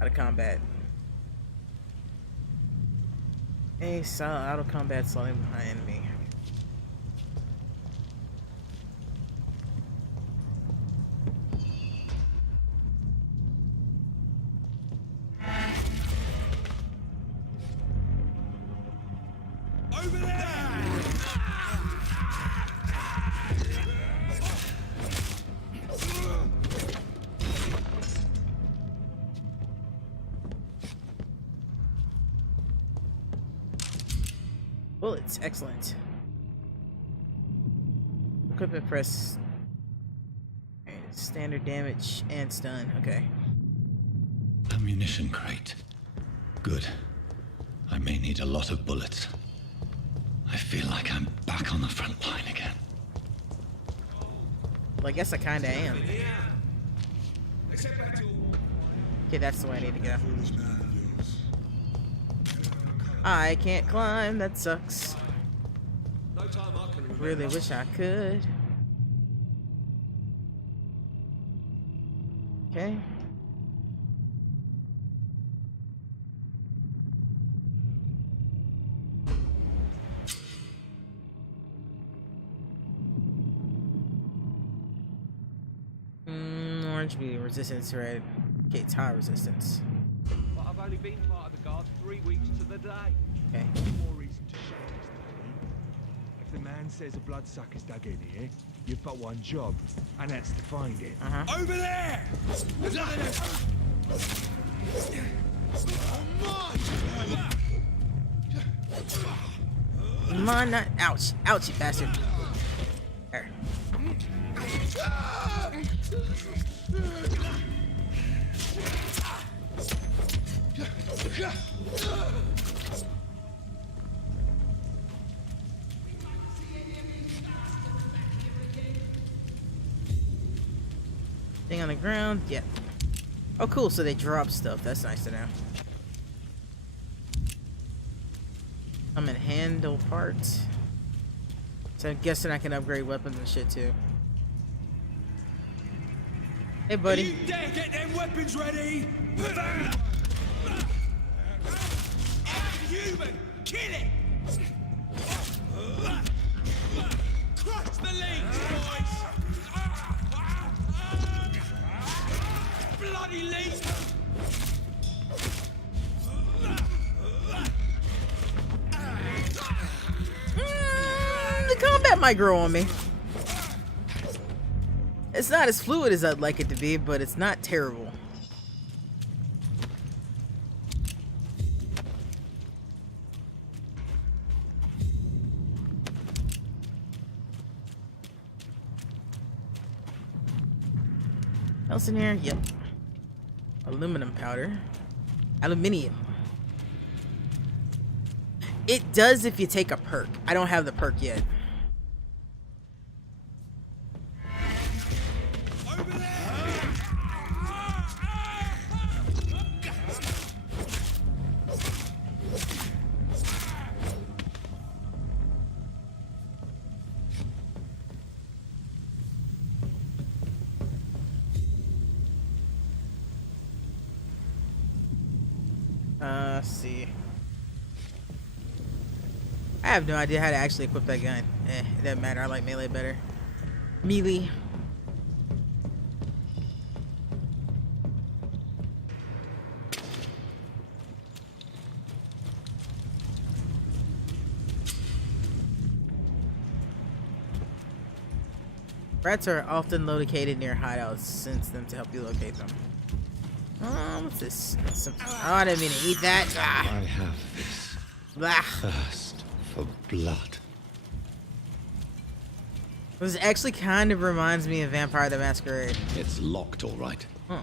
Out of combat. Hey, silent out of combat slowing behind me. Over there! Bullets, excellent. Equip and press. Standard damage and stun, okay. Ammunition crate. Good. I may need a lot of bullets. I feel like I'm back on the front line again. Well, I guess I kinda am. Okay, that's the way I need to go. I can't climb, that sucks. Really wish I could. Okay. Orange be resistance red. Okay, it's high resistance. But I've only been part of the guard 3 weeks to the day. Okay. More reason to shut this down. If the man says a bloodsucker's dug in here, you've but one job, and that's to find it. Over there! Mine not. Ouch. Ouch, you bastard. Thing on the ground? Yeah. Oh, cool. So they drop stuff. That's nice to know. I'm in handle parts. So I'm guessing I can upgrade weapons and shit too. Hey, buddy. You dare get them weapons ready! Human! Kill it! Crush the leads, boys! Bloody leads! The combat might grow on me. It's not as fluid as I'd like it to be, but it's not terrible. Else in here? Yep. Aluminum powder. Aluminium. It does if you take a perk. I don't have the perk yet. Let's see. I have no idea how to actually equip that gun. It doesn't matter. I like melee better. Melee. Rats are often located near hideouts. Sense them to help you locate them. What's this? Oh, I didn't mean to eat that. Ah. I have this Blah. thirst for blood. This actually kind of reminds me of Vampire the Masquerade. It's locked, all right. Huh.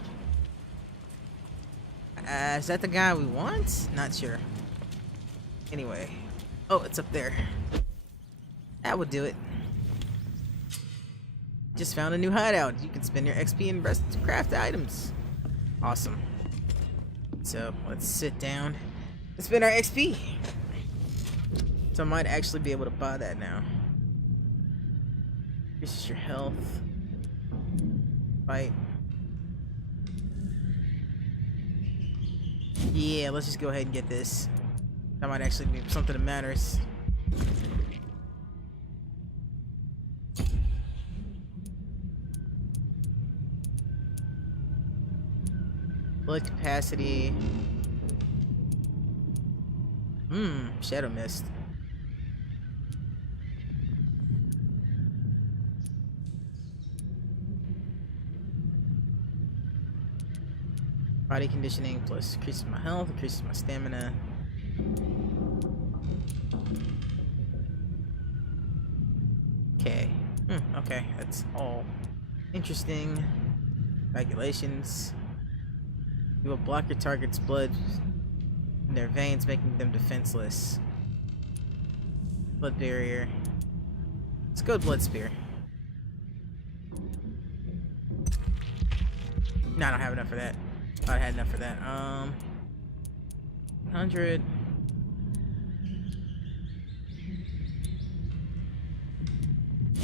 Is that the guy we want? Not sure. Anyway. Oh, it's up there. That would do it. Just found a new hideout. You can spend your XP and rest to craft items. Awesome. So let's sit down and spend our XP. So I might actually be able to buy that now. Increases your health. Fight. Yeah, let's just go ahead and get this. That might actually be something that matters. Blood capacity. Shadow mist. Body conditioning plus increases my health, increases my stamina. Okay. Okay, that's all interesting. Regulations. You will block your target's blood in their veins, making them defenseless. Blood barrier. Let's go with blood spear. No, I don't have enough for that. I had enough for that. 100.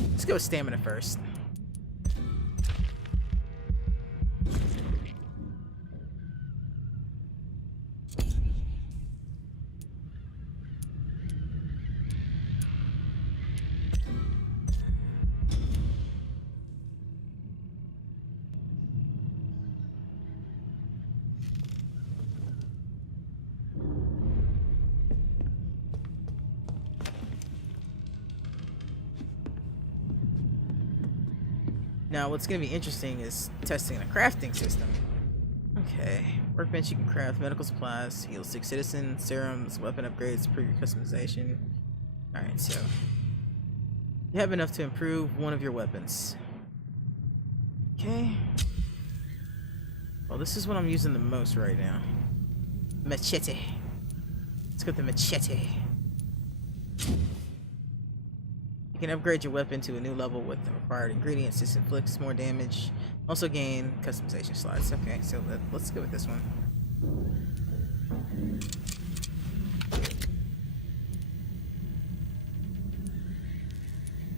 Let's go with stamina first. Now, what's going to be interesting is testing a crafting system. Okay. Workbench, you can craft medical supplies, heal 6 citizens, serums, weapon upgrades, preview customization. Alright, so you have enough to improve one of your weapons. Okay. Well, this is what I'm using the most right now. Machete. Let's get the machete. You can upgrade your weapon to a new level with the required ingredients. This inflicts more damage. Also gain customization slots. Okay, so let's go with this one.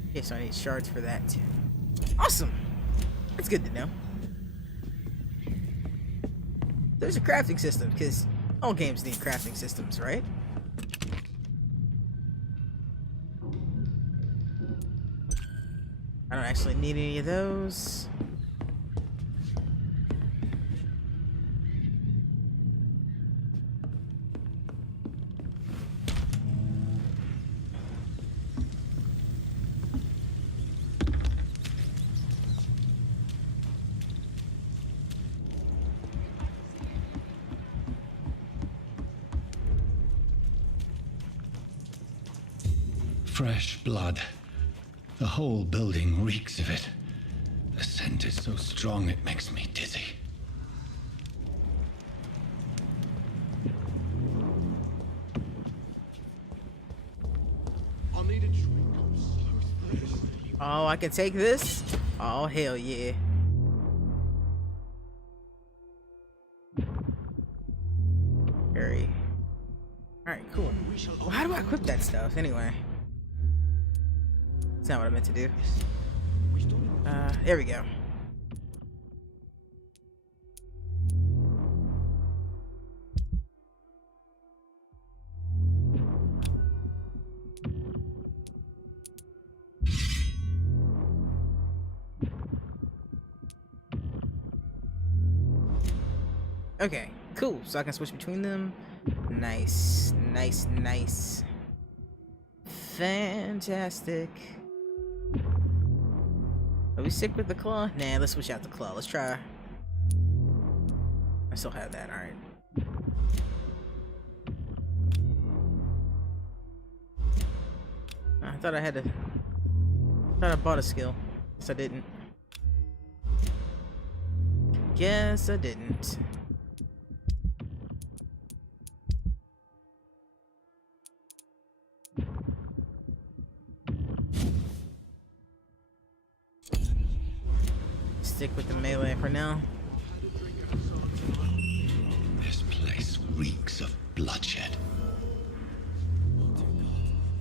Okay, so I need shards for that too. Awesome! That's good to know. There's a crafting system, because all games need crafting systems, right? I don't actually need any of those. Fresh blood. The whole building reeks of it. The scent is so strong it makes me dizzy. I need a drink. I'm so thirsty. Oh, I can take this? Oh, hell yeah. Very. Alright, cool. Well, how do I equip that stuff anyway? That's not what I meant to do. There we go. Okay, cool. So I can switch between them. Nice, nice, nice. Fantastic. Are we sick with the claw? Nah, let's switch out the claw. Let's try. I still have that, alright. I thought I had to. I thought I bought a skill. Guess I didn't. Guess I didn't. Stick with the melee for now. This place reeks of bloodshed.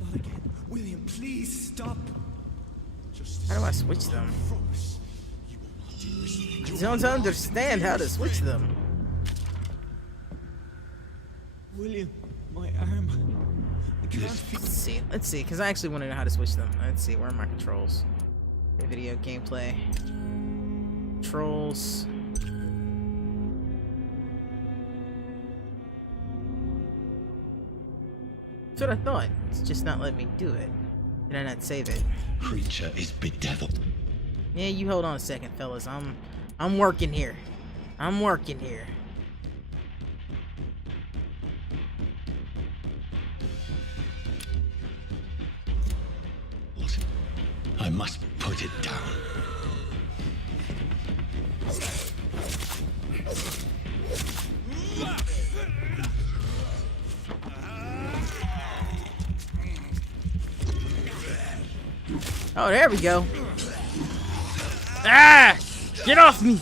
Not again. William, please stop. How do I switch them? I don't understand how to switch them. William, my arm. I can't feel. Let's see, because I actually want to know how to switch them. Let's see, where are my controls? Okay, video gameplay. Controls. That's what I thought. It's just not letting me do it. Did I not save it? Creature is bedeviled. Yeah, you hold on a second, fellas. I'm working here. I'm working here. What? I must put it down. Oh, there we go. Ah! Get off me!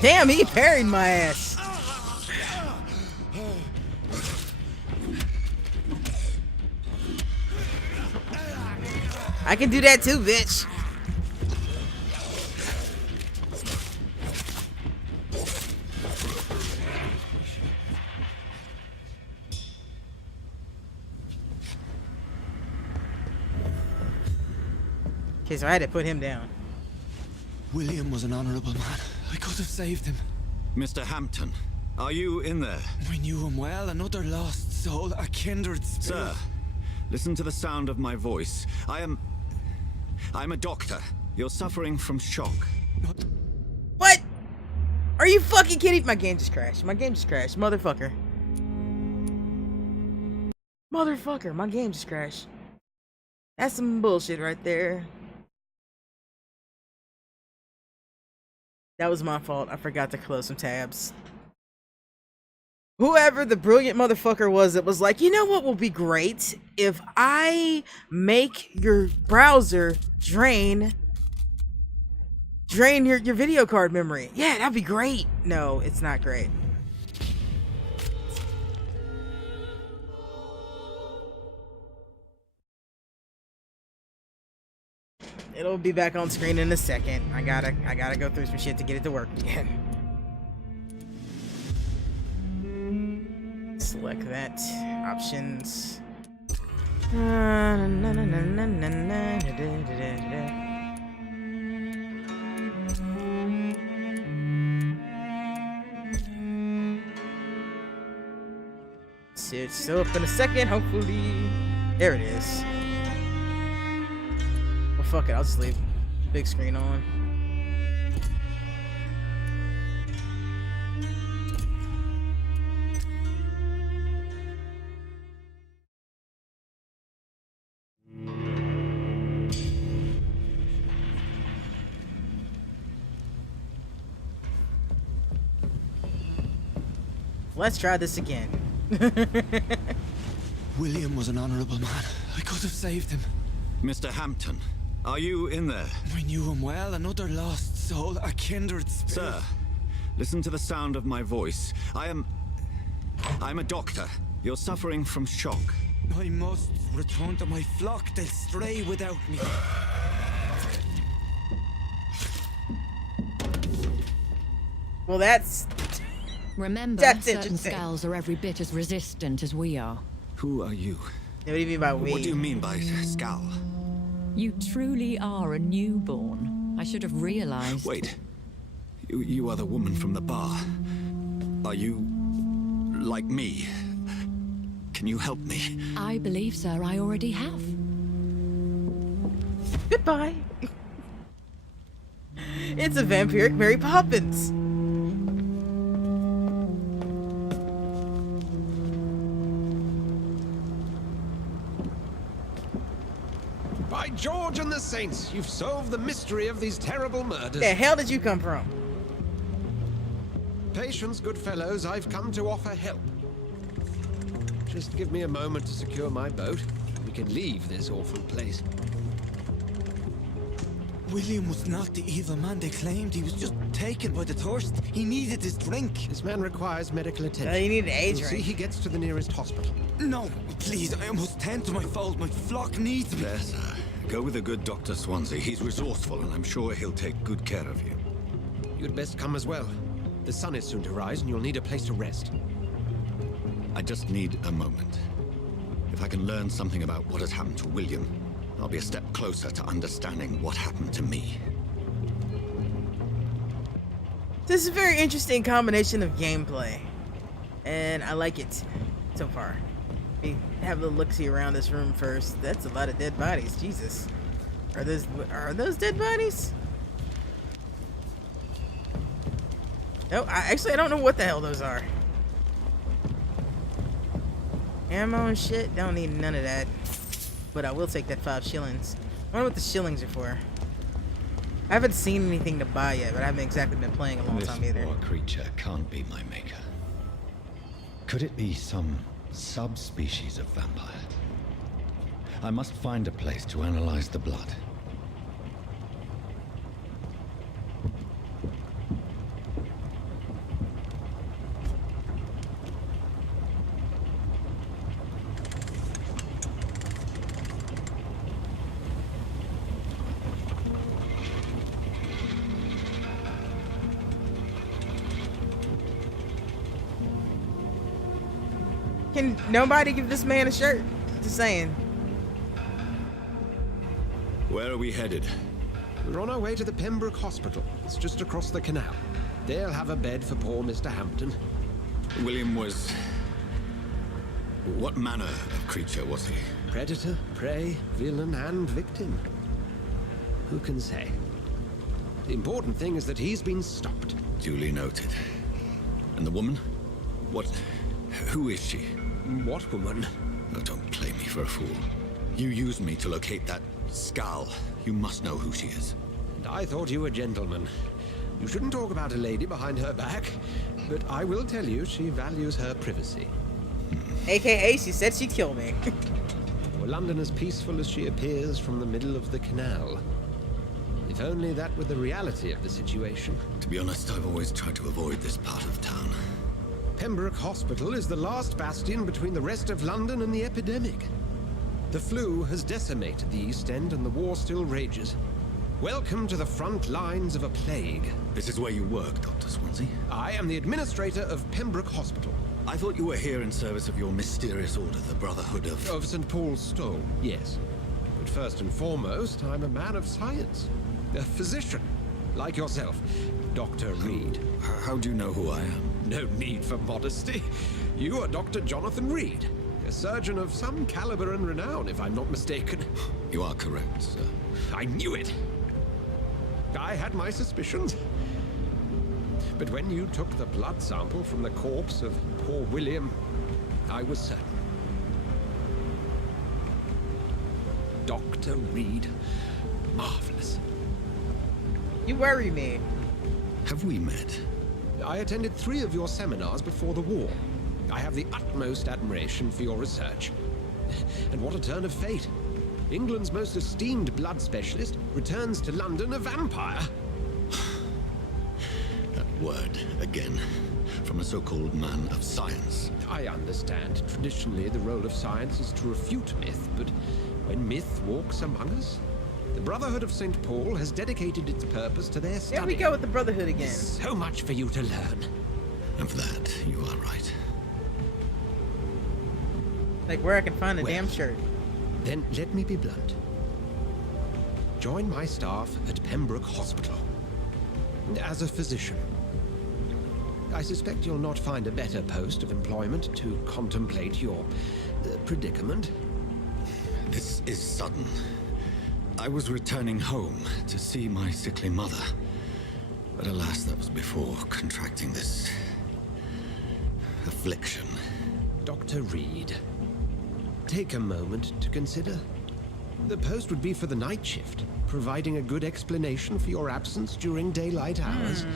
Damn, he parried my ass. I can do that too, bitch. Okay, so I had to put him down. William was an honorable man. I could have saved him. Mr. Hampton, are you in there? We knew him well, another lost soul, a kindred spirit. Sir, listen to the sound of my voice. I'm a doctor. You're suffering from shock. What? Are you fucking kidding? My game just crashed. My game just crashed. Motherfucker. Motherfucker, my game just crashed. That's some bullshit right there. That was my fault. I forgot to close some tabs. Whoever the brilliant motherfucker was that was like, you know what will be great? If I make your browser drain your video card memory. Yeah, that'd be great. No, it's not great. It'll be back on screen in a second. I gotta go through some shit to get it to work again. Select that. Options. It's still up in a second, hopefully. There it is. Well, fuck it, I'll just leave big screen on. Let's try this again. William was an honorable man. I could have saved him. Mr. Hampton, are you in there? I knew him well, another lost soul, a kindred spirit. Sir, listen to the sound of my voice. I'm a doctor. You're suffering from shock. I must return to my flock. They'll stray without me. Well, that's Remember, certain interesting. skulls are every bit as resistant as we are. Who are you? What do you mean by we? What do you mean by scowl? You truly are a newborn. I should have realized. Wait. You are the woman from the bar. Are you like me? Can you help me? I believe, sir, I already have. Goodbye. It's a vampiric Mary Poppins. By George and the Saints, you've solved the mystery of these terrible murders. The hell did you come from? Patience, good fellows, I've come to offer help. Just give me a moment to secure my boat. We can leave this awful place. William was not the evil man they claimed. He was just taken by the thirst. He needed his drink. This man requires medical attention. You need an age We'll see range. he gets to the nearest hospital. No, please, I must tend to my fold. My flock needs me. There, sir. Go with the good Dr. Swansea. He's resourceful, and I'm sure he'll take good care of you. You'd best come as well. The sun is soon to rise, and you'll need a place to rest. I just need a moment. If I can learn something about what has happened to William, I'll be a step closer to understanding what happened to me. This is a very interesting combination of gameplay, and I like it so far. Let me have a look-see around this room first. That's a lot of dead bodies. Jesus, are those dead bodies? No, I don't know what the hell those are. Ammo and shit. Don't need none of that. But I will take that 5 shillings. I wonder what the shillings are for. I haven't seen anything to buy yet, but I haven't exactly been playing a long time either. This poor creature can't be my maker. Could it be some subspecies of vampire? I must find a place to analyze the blood. Can nobody give this man a shirt? Just saying. Where are we headed? We're on our way to the Pembroke Hospital. It's just across the canal. They'll have a bed for poor Mr. Hampton. William was... What manner of creature was he? Predator, prey, villain, and victim. Who can say? The important thing is that he's been stopped. Duly noted. And the woman? Who is she? What woman? Oh, don't play me for a fool. You used me to locate that skull. You must know who she is. And I thought you a gentleman. You shouldn't talk about a lady behind her back, but I will tell you she values her privacy. AKA, she said she'd kill me. Were London as peaceful as she appears from the middle of the canal? If only that were the reality of the situation. To be honest, I've always tried to avoid this part of town. Pembroke Hospital is the last bastion between the rest of London and the epidemic. The flu has decimated the East End and the war still rages. Welcome to the front lines of a plague. This is where you work, Dr. Swansea? I am the administrator of Pembroke Hospital. I thought you were here in service of your mysterious order, the Brotherhood of... Of St. Paul's Stole, yes. But first and foremost, I'm a man of science. A physician, like yourself, Dr. Reed. How do you know who I am? No need for modesty. You are Dr. Jonathan Reed, a surgeon of some caliber and renown, if I'm not mistaken. You are correct, sir. I knew it! I had my suspicions. But when you took the blood sample from the corpse of poor William, I was certain. Dr. Reed. Marvelous. You worry me. Have we met? I attended 3 of your seminars before the war. I have the utmost admiration for your research. And what a turn of fate. England's most esteemed blood specialist returns to London a vampire. That word, again, from a so-called man of science. I understand. Traditionally, the role of science is to refute myth, but when myth walks among us, the Brotherhood of St. Paul has dedicated its purpose to their study. There we go with the Brotherhood again. So much for you to learn. And for that, you are right. Like where I can find a damn shirt. Then let me be blunt. Join my staff at Pembroke Hospital. As a physician. I suspect you'll not find a better post of employment to contemplate your predicament. This is sudden. I was returning home to see my sickly mother. But alas, that was before contracting this affliction. Dr. Reed, take a moment to consider. The post would be for the night shift, providing a good explanation for your absence during daylight hours.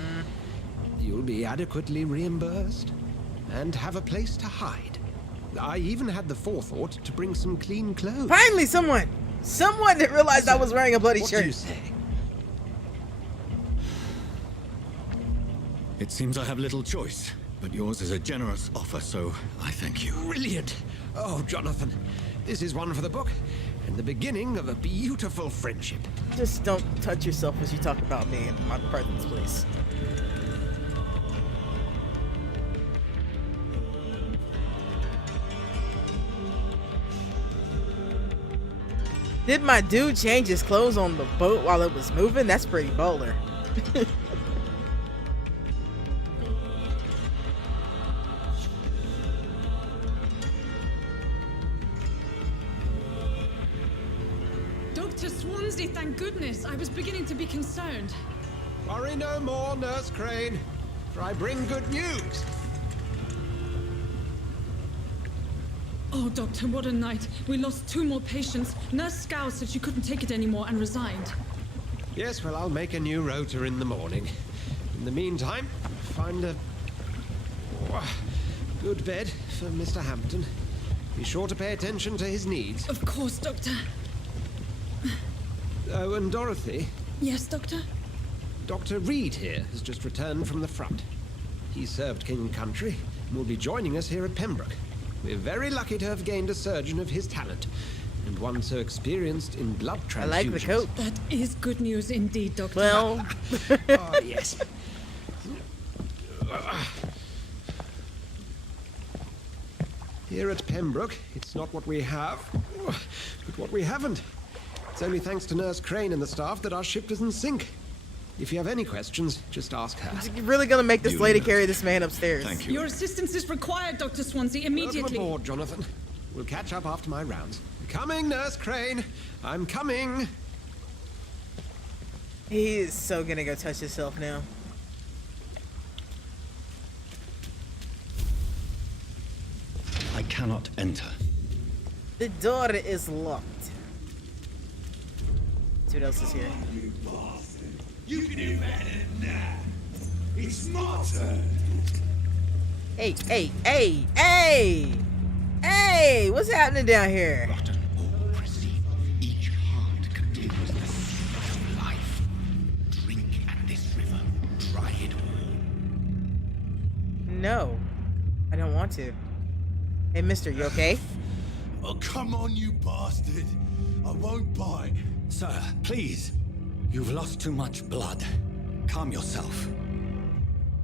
You'll be adequately reimbursed and have a place to hide. I even had the forethought to bring some clean clothes. Finally, someone that realized I was wearing a bloody What shirt. do you say? It seems I have little choice, but yours is a generous offer, so I thank you. Brilliant! Oh, Jonathan, this is one for the book, and the beginning of a beautiful friendship. Just don't touch yourself as you talk about me in my presence, please. Did my dude change his clothes on the boat while it was moving? That's pretty baller. Dr. Swansea, thank goodness. I was beginning to be concerned. Worry no more, Nurse Crane, for I bring good news. Oh, Doctor, what a night. We lost 2 more patients. Nurse Scow said she couldn't take it anymore and resigned. Yes, well, I'll make a new rota in the morning. In the meantime, find a good bed for Mr. Hampton. Be sure to pay attention to his needs. Of course, Doctor. Oh, and Dorothy? Yes, Doctor? Dr. Reed here has just returned from the front. He served King and Country and will be joining us here at Pembroke. We're very lucky to have gained a surgeon of his talent, and one so experienced in blood transfusions. I like the coat. That is good news indeed, Doctor. Well... Oh, yes. Here at Pembroke, it's not what we have, but what we haven't. It's only thanks to Nurse Crane and the staff that our ship doesn't sink. If you have any questions, just ask her. You're really gonna make this lady carry this man upstairs. Thank you. Your assistance is required, Dr. Swansea, immediately. Welcome aboard, Jonathan. We'll catch up after my rounds. Coming, Nurse Crane. I'm coming. He is so gonna go touch himself now. cannot enter. The door is locked. Let's see what else is here. You bastard! You can do better than that! It's my turn! Hey, hey, hey, hey! Hey! What's happening down here? Rotten all receive. Each heart contains the seed of life. Drink at this river. Try it all. No. I don't want to. Hey, mister, you okay? Oh, come on, you bastard! I won't bite. Sir, please. You've lost too much blood. Calm yourself.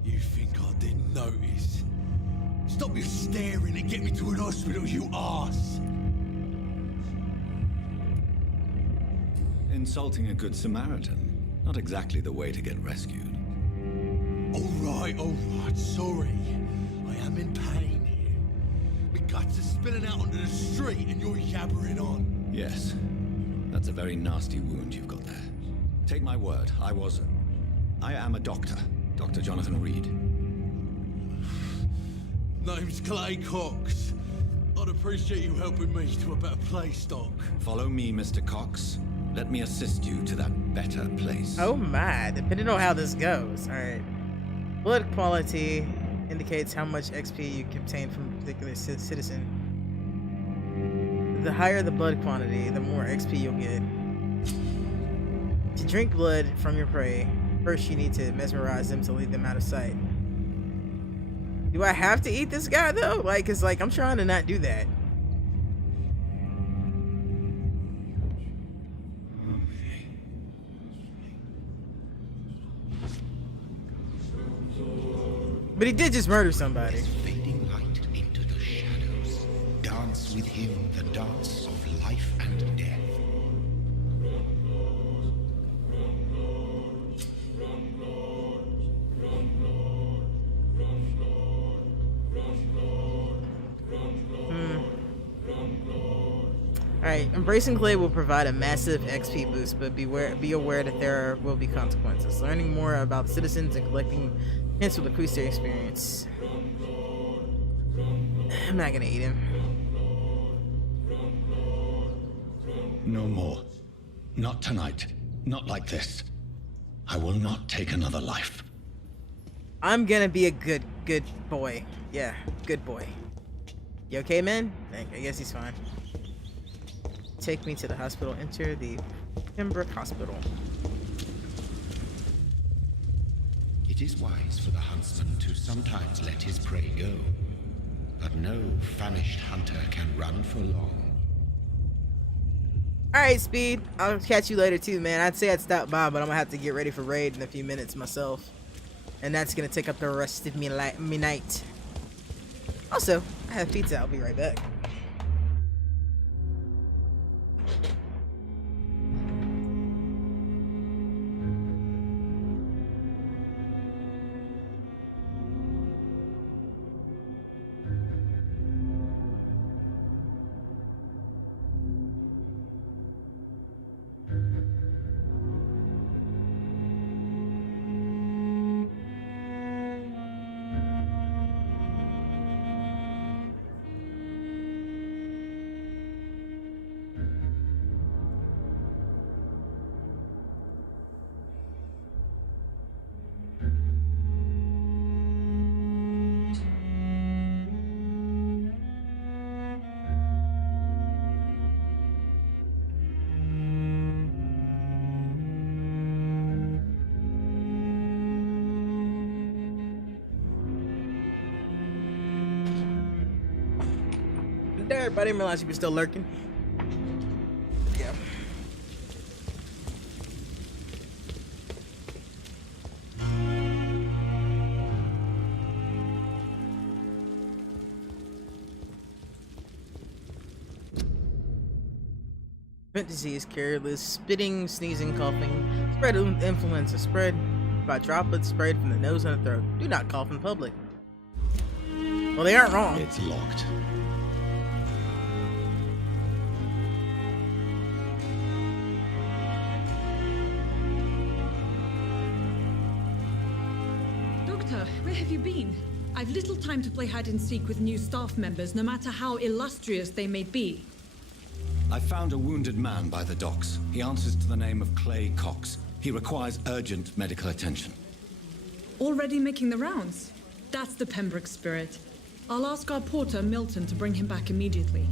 You think I didn't notice? Stop your staring and get me to an hospital, you arse! Insulting a good Samaritan. Not exactly the way to get rescued. Alright, sorry. I am in pain here. My guts are spilling out onto the street and you're yabbering on. Yes. That's a very nasty wound you've got there. Take my word, I am a doctor. Dr. Jonathan Reed. Name's Clay Cox. I'd appreciate you helping me to a better place, Doc. Follow me, Mr. Cox. Let me assist you to that better place. Oh my, depending on how this goes. Alright. Blood quality indicates how much XP you can obtain from a particular citizen. The higher the blood quantity, the more XP you'll get. To drink blood from your prey, first you need to mesmerize them to lead them out of sight. Do I have to eat this guy though? Like, cause like I'm trying to not do that. But he did just murder somebody. Fading light into the shadows. Dance with him the dance of life and death. Alright, embracing Clay will provide a massive XP boost, but be aware that there will be consequences. Learning more about citizens and collecting hints will decrease their experience. I'm not gonna eat him. No more. Not tonight. Not like this. I will not take another life. I'm gonna be a good boy. Yeah, good boy. You okay, man? I guess he's fine. Take me to the hospital. Enter the Pembroke Hospital. It is wise for the huntsman to sometimes let his prey go. But no famished hunter can run for long. Alright, Speed. I'll catch you later too, man. I'd say I'd stop by, but I'm gonna have to get ready for raid in a few minutes myself. And that's gonna take up the rest of me night. Also, I have pizza. I'll be right back. There, but I didn't realize you were still lurking. Yeah. Prevent disease, careless, spitting, sneezing, coughing, spread influenza, spread by droplets sprayed from the nose and the throat. Do not cough in public. Well, they aren't wrong. It's locked. Doctor, where have you been? I've little time to play hide and seek with new staff members, no matter how illustrious they may be. I found a wounded man by the docks. He answers to the name of Clay Cox. He requires urgent medical attention. Already making the rounds? That's the Pembroke spirit. I'll ask our porter, Milton, to bring him back immediately.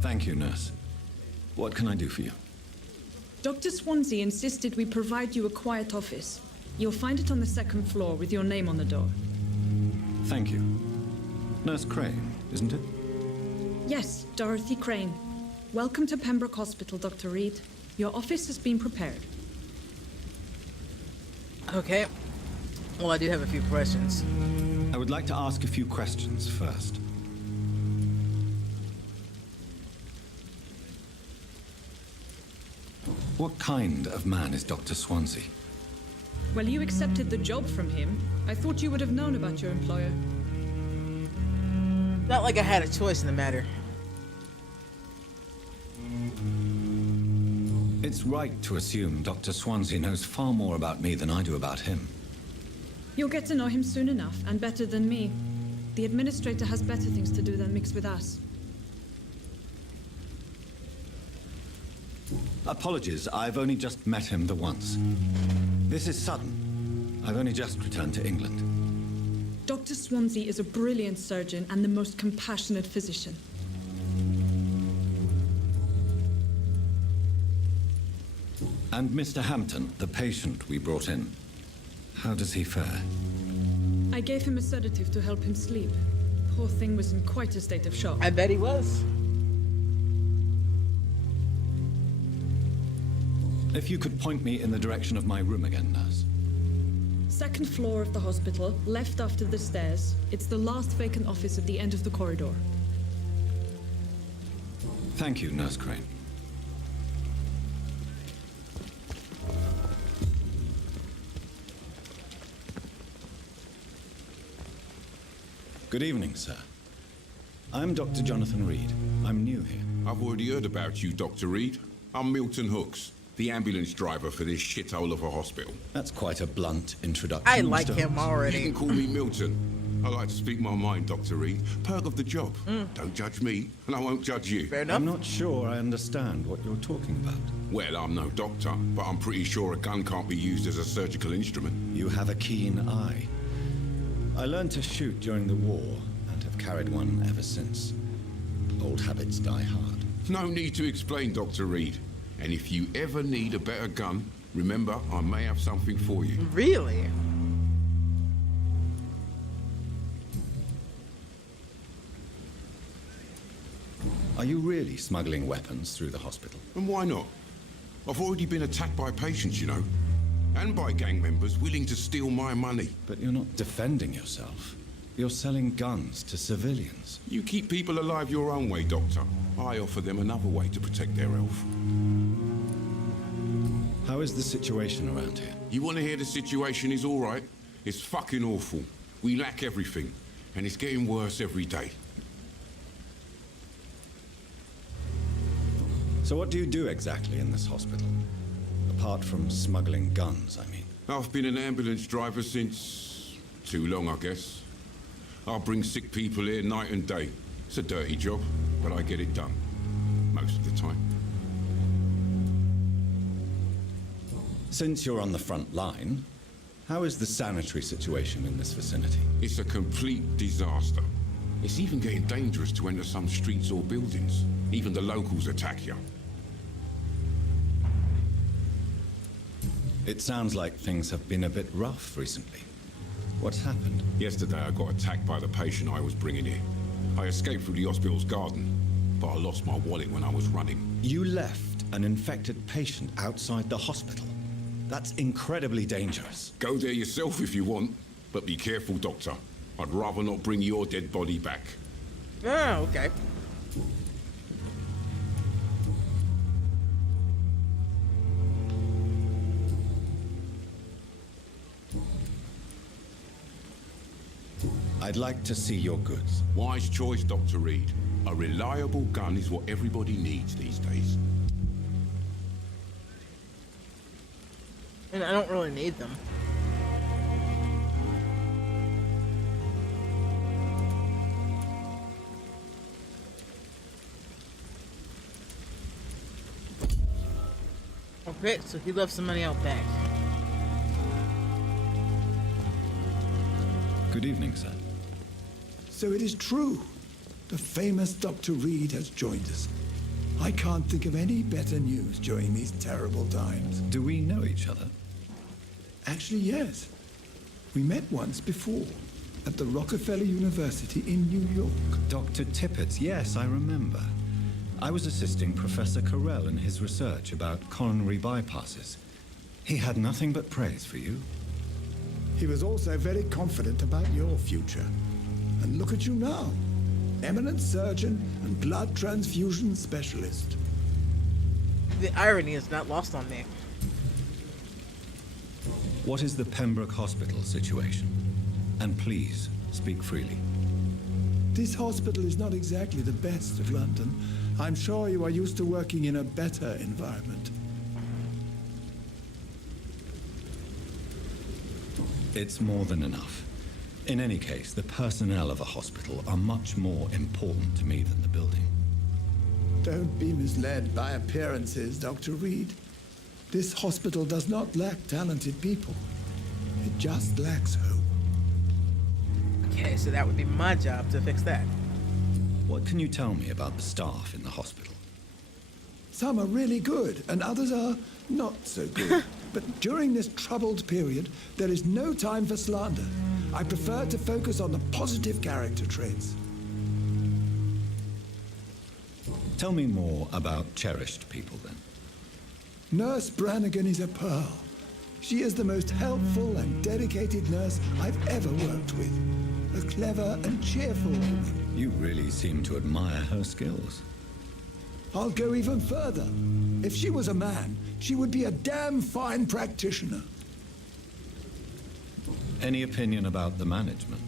Thank you, nurse. What can I do for you? Dr. Swansea insisted we provide you a quiet office. You'll find it on the second floor with your name on the door. Thank you. Nurse Crane, isn't it? Yes, Dorothy Crane. Welcome to Pembroke Hospital, Dr. Reed. Your office has been prepared. Okay. Well, I do have a few questions. I would like to ask a few questions first. What kind of man is Dr. Swansea? Well, you accepted the job from him. I thought you would have known about your employer. Not like I had a choice in the matter. It's right to assume Dr. Swansea knows far more about me than I do about him. You'll get to know him soon enough, and better than me. The administrator has better things to do than mix with us. Apologies, I've only just met him the once. This is sudden. I've only just returned to England. Dr. Swansea is a brilliant surgeon and the most compassionate physician. And Mr. Hampton, the patient we brought in, how does he fare? I gave him a sedative to help him sleep. Poor thing was in quite a state of shock. I bet he was. If you could point me in the direction of my room again, nurse. Second floor of the hospital, left after the stairs. It's the last vacant office at the end of the corridor. Thank you, Nurse Crane. Good evening, sir. I'm Dr. Jonathan Reed. I'm new here. I've already heard about you, Dr. Reed. I'm Milton Hooks, the ambulance driver for this shithole of a hospital. That's quite a blunt introduction. I like Mr. him Hooks. already. You can call me Milton. I like to speak my mind, Dr. Reed. Perk of the job. Don't judge me, and I won't judge you. Fair enough. I'm not sure I understand what you're talking about. Well, I'm no doctor, but I'm pretty sure a gun can't be used as a surgical instrument. You have a keen eye. I learned to shoot during the war, and have carried one ever since. Old habits die hard. No need to explain, Dr. Reed. And if you ever need a better gun, remember, I may have something for you. Really? Are you really smuggling weapons through the hospital? And why not? I've already been attacked by patients, you know. And by gang members willing to steal my money. But you're not defending yourself. You're selling guns to civilians. You keep people alive your own way, Doctor. I offer them another way to protect their health. How is the situation around here? You want to hear the situation is all right? It's fucking awful. We lack everything. And it's getting worse every day. So what do you do exactly in this hospital? Apart from smuggling guns, I mean. I've been an ambulance driver since... too long, I guess. I bring sick people here night and day. It's a dirty job, but I get it done. Most of the time. Since you're on the front line, how is the sanitary situation in this vicinity? It's a complete disaster. It's even getting dangerous to enter some streets or buildings. Even the locals attack you. It sounds like things have been a bit rough recently. What's happened? Yesterday I got attacked by the patient I was bringing here. I escaped through the hospital's garden, but I lost my wallet when I was running. You left an infected patient outside the hospital? That's incredibly dangerous. Go there yourself if you want, but be careful, Doctor. I'd rather not bring your dead body back. Oh, okay. I'd like to see your goods. Wise choice, Dr. Reed. A reliable gun is what everybody needs these days. And I don't really need them. Great, so he left some money out back. Good evening, sir. So it is true. The famous Dr. Reed has joined us. I can't think of any better news during these terrible times. Do we know each other? Actually, yes. We met once before, at the Rockefeller University in New York. Dr. Tippett, yes, I remember. I was assisting Professor Carell in his research about coronary bypasses. He had nothing but praise for you. He was also very confident about your future. And look at you now. Eminent surgeon and blood transfusion specialist. The irony is not lost on me. What is the Pembroke Hospital situation? And please, speak freely. This hospital is not exactly the best of London. I'm sure you are used to working in a better environment. It's more than enough. In any case, the personnel of a hospital are much more important to me than the building. Don't be misled by appearances, Dr. Reed. This hospital does not lack talented people. It just lacks hope. Okay, so that would be my job to fix that. What can you tell me about the staff in the hospital? Some are really good, and others are not so good. But during this troubled period, there is no time for slander. I prefer to focus on the positive character traits. Tell me more about cherished people, then. Nurse Brannigan is a pearl. She is the most helpful and dedicated nurse I've ever worked with. A clever and cheerful woman. You really seem to admire her skills. I'll go even further. If she was a man, she would be a damn fine practitioner. Any opinion about the management?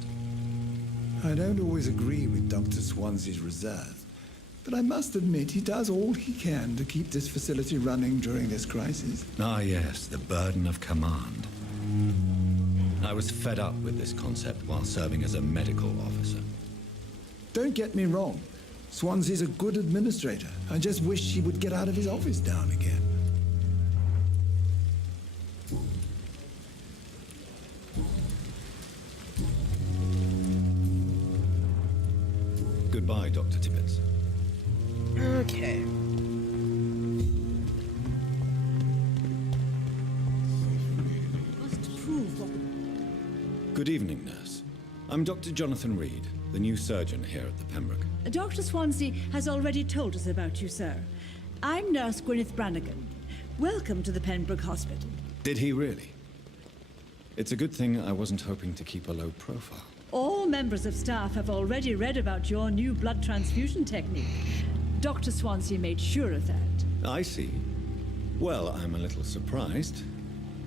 I don't always agree with Dr. Swansea's reserve, but I must admit he does all he can to keep this facility running during this crisis. Ah, yes, the burden of command. I was fed up with this concept while serving as a medical officer. Don't get me wrong. Swansea's a good administrator. I just wish he would get out of his office now and again. Goodbye, Dr. Tippett. Okay. Good evening, nurse. I'm Dr. Jonathan Reed, the new surgeon here at the Pembroke. Dr. Swansea has already told us about you, sir. I'm Nurse Gwyneth Brannigan. Welcome to the Pembroke Hospital. Did he really? It's a good thing I wasn't hoping to keep a low profile. All members of staff have already read about your new blood transfusion technique. Dr. Swansea made sure of that. I see. Well, I'm a little surprised,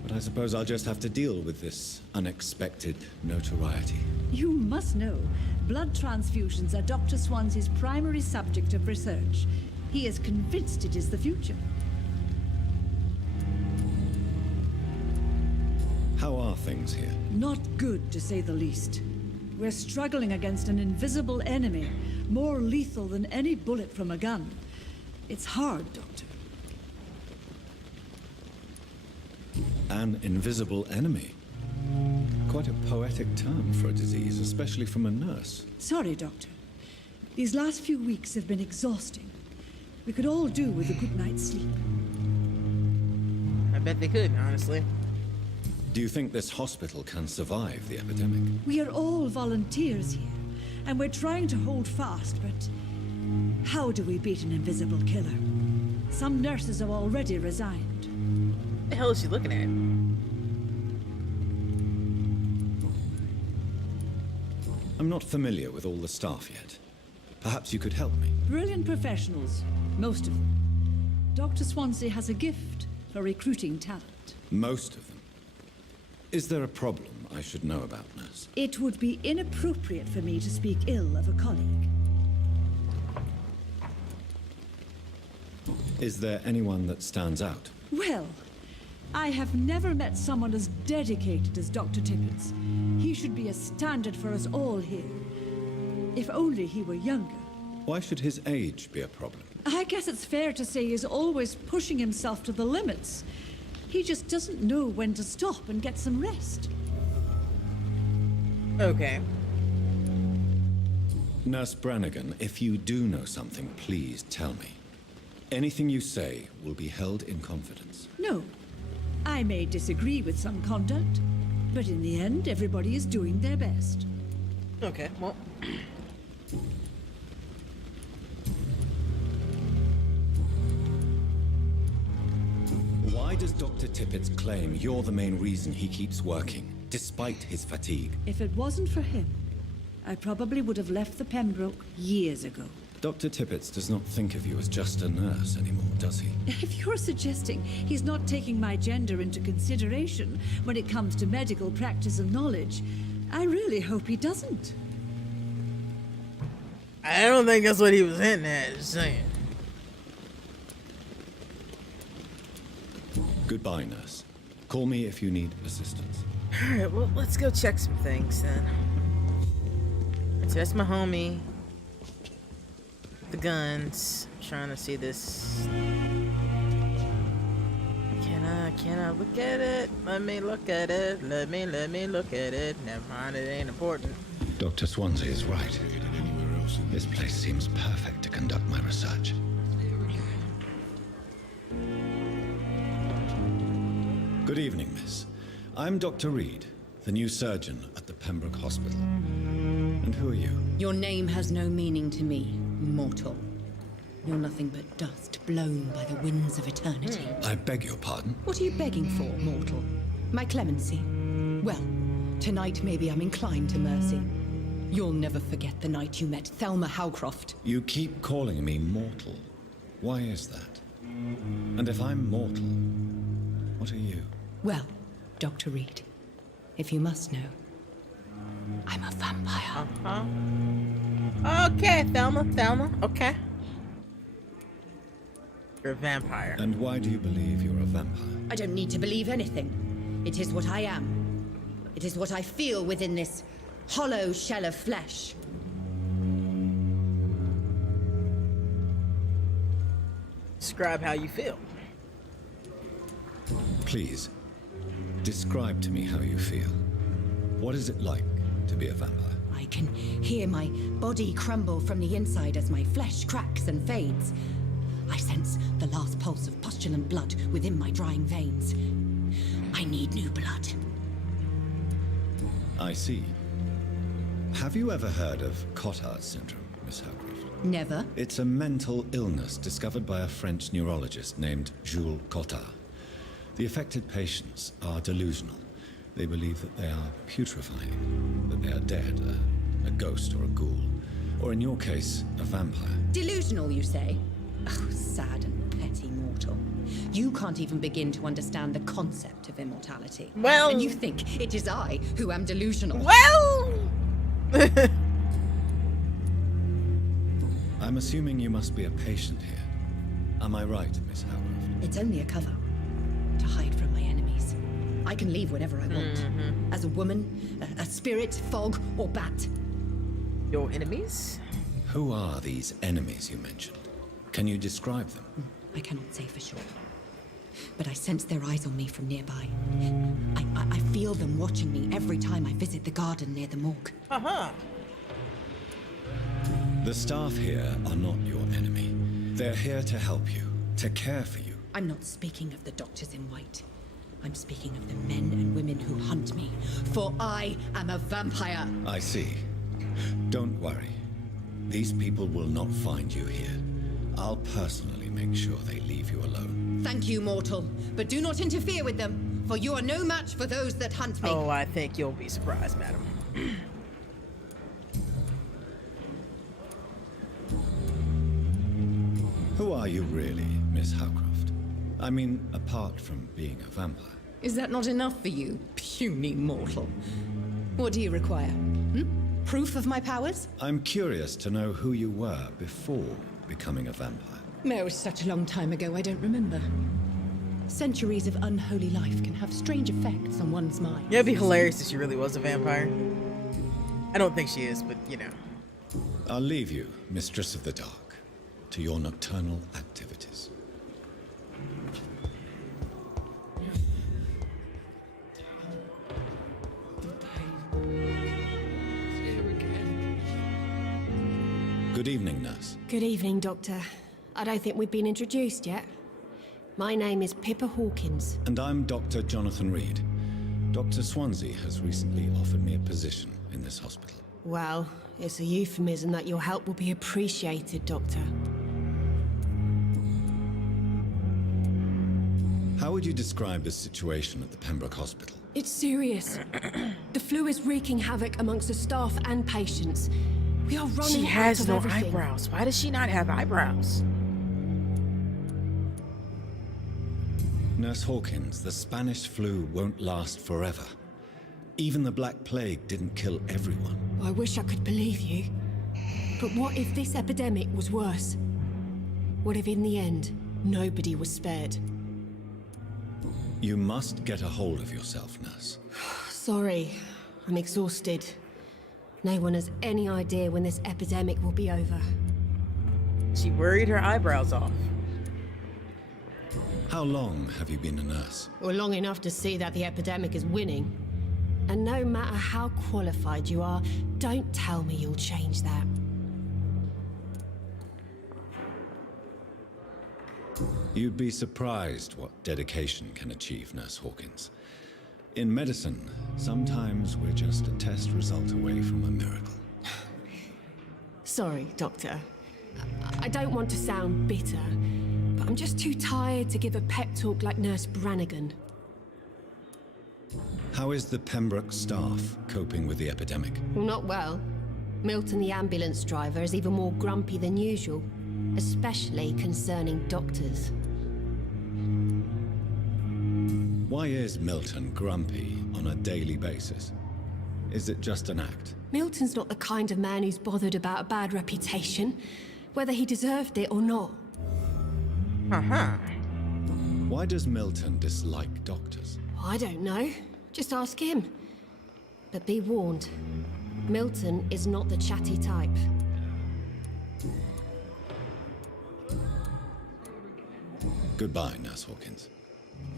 but I suppose I'll just have to deal with this unexpected notoriety. You must know, blood transfusions are Dr. Swansea's primary subject of research. He is convinced it is the future. How are things here? Not good, to say the least. We're struggling against an invisible enemy, more lethal than any bullet from a gun. It's hard, Doctor. An invisible enemy? Quite a poetic term for a disease, especially from a nurse. Sorry, Doctor. These last few weeks have been exhausting. We could all do with a good night's sleep. I bet they could, honestly. Do you think this hospital can survive the epidemic? We are all volunteers here, and we're trying to hold fast, but how do we beat an invisible killer? Some nurses have already resigned. What the hell is she looking at? I'm not familiar with all the staff yet. Perhaps you could help me. Brilliant professionals, most of them. Dr. Swansea has a gift for recruiting talent. Most of them. Is there a problem I should know about, nurse? It would be inappropriate for me to speak ill of a colleague. Is there anyone that stands out? Well, I have never met someone as dedicated as Dr. Tippett. He should be a standard for us all here. If only he were younger. Why should his age be a problem? I guess it's fair to say he's always pushing himself to the limits. He just doesn't know when to stop and get some rest. Okay. Nurse Brannigan, if you do know something, please tell me. Anything you say will be held in confidence. No. I may disagree with some conduct, but in the end, everybody is doing their best. Okay, well. Why does Dr. Tippett's claim you're the main reason he keeps working, despite his fatigue? If it wasn't for him, I probably would have left the Pembroke years ago. Dr. Tippett does not think of you as just a nurse anymore, does he? If you're suggesting he's not taking my gender into consideration when it comes to medical practice and knowledge, I really hope he doesn't. I don't think that's what he was hinting at, just saying. Goodbye, nurse. Call me if you need assistance. Alright, well, let's go check some things then. Test my homie. The guns. I'm trying to see this. Can I look at it? Let me look at it. Let me look at it. Never mind, it ain't important. Dr. Swansea is right. This place seems perfect to conduct my research. Good evening, miss. I'm Dr. Reed, the new surgeon at the Pembroke Hospital. And who are you? Your name has no meaning to me, mortal. You're nothing but dust blown by the winds of eternity. I beg your pardon? What are you begging for, mortal? My clemency? Well, tonight maybe I'm inclined to mercy. You'll never forget the night you met Thelma Howcroft. You keep calling me mortal. Why is that? And if I'm mortal, what are you? Well, Dr. Reed, if you must know, I'm a vampire. Okay, Thelma, okay. You're a vampire. And why do you believe you're a vampire? I don't need to believe anything. It is what I am. It is what I feel within this hollow shell of flesh. Describe how you feel. Please, describe to me how you feel. What is it like to be a vampire? I can hear my body crumble from the inside as my flesh cracks and fades. I sense the last pulse of postulant blood within my drying veins. I need new blood. I see. Have you ever heard of Cotard syndrome, Miss Howcroft? Never. It's a mental illness discovered by a French neurologist named Jules Cotard. The affected patients are delusional. They believe that they are putrefying, that they are dead, a ghost or a ghoul, or in your case, a vampire. Delusional, you say? Oh, sad and petty mortal. You can't even begin to understand the concept of immortality. Well... And you think it is I who am delusional. Well... I'm assuming you must be a patient here. Am I right, Miss Howcroft? It's only a cover. To hide from my enemies. I can leave whenever I want. As a woman, a spirit, fog, or bat. Your enemies? Who are these enemies you mentioned? Can you describe them? I cannot say for sure. But I sense their eyes on me from nearby. I feel them watching me every time I visit the garden near the morgue. The staff here are not your enemy. They're here to help you, to care for you. I'm not speaking of the doctors in white. I'm speaking of the men and women who hunt me. For I am a vampire. I see. Don't worry. These people will not find you here. I'll personally make sure they leave you alone. Thank you, mortal. But do not interfere with them, for you are no match for those that hunt me. Oh, I think you'll be surprised, madam. Who are you really, Miss Howcroft? I mean, apart from being a vampire. Is that not enough for you, puny mortal? What do you require? Proof of my powers? I'm curious to know who you were before becoming a vampire. No, it's such a long time ago, I don't remember. Centuries of unholy life can have strange effects on one's mind. Yeah, it'd be hilarious if she really was a vampire. I don't think she is, but you know. I'll leave you, Mistress of the Dark. to your nocturnal activities. Good evening, nurse. Good evening, Doctor. I don't think we've been introduced yet. My name is Pippa Hawkins. And I'm Dr. Jonathan Reed. Dr. Swansea has recently offered me a position in this hospital. Well, it's a euphemism that your help will be appreciated, Doctor. How would you describe the situation at the Pembroke Hospital? It's serious. The flu is wreaking havoc amongst the staff and patients. We are running She has out no of everything. eyebrows. Why does she not have eyebrows? Nurse Hawkins, the Spanish flu won't last forever. Even the Black Plague didn't kill everyone. I wish I could believe you. But what if this epidemic was worse? What if in the end, nobody was spared? You must get a hold of yourself, nurse. Sorry, I'm exhausted. No one has any idea when this epidemic will be over. She worried her eyebrows off. How long have you been a nurse? Well, long enough to see that the epidemic is winning. And no matter how qualified you are, don't tell me you'll change that. You'd be surprised what dedication can achieve, Nurse Hawkins. In medicine, sometimes we're just a test result away from a miracle. Sorry, Doctor. I don't want to sound bitter, but I'm just too tired to give a pep talk like Nurse Brannigan. How is the Pembroke staff coping with the epidemic? Well, not well. Milton, the ambulance driver, is even more grumpy than usual, especially concerning doctors. Why is Milton grumpy on a daily basis? Is it just an act? Milton's not the kind of man who's bothered about a bad reputation, whether he deserved it or not. Why does Milton dislike doctors? I don't know. Just ask him. But be warned, Milton is not the chatty type. Goodbye, Nurse Hawkins.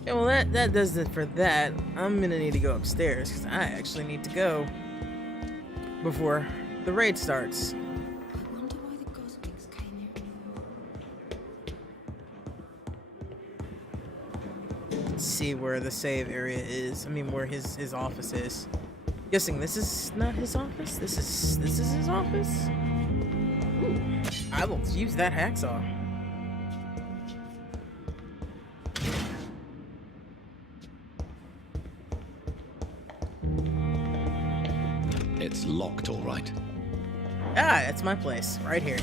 Yeah, well, that does it for that. I'm gonna need to go upstairs, because I actually need to go before the raid starts. I wonder why the Goswicks came here. Let's see where the save area is. I mean, where his office is. Guessing this is not his office? This is his office? Ooh, I will use that hacksaw. It's locked, all right. Ah, that's my place, right here.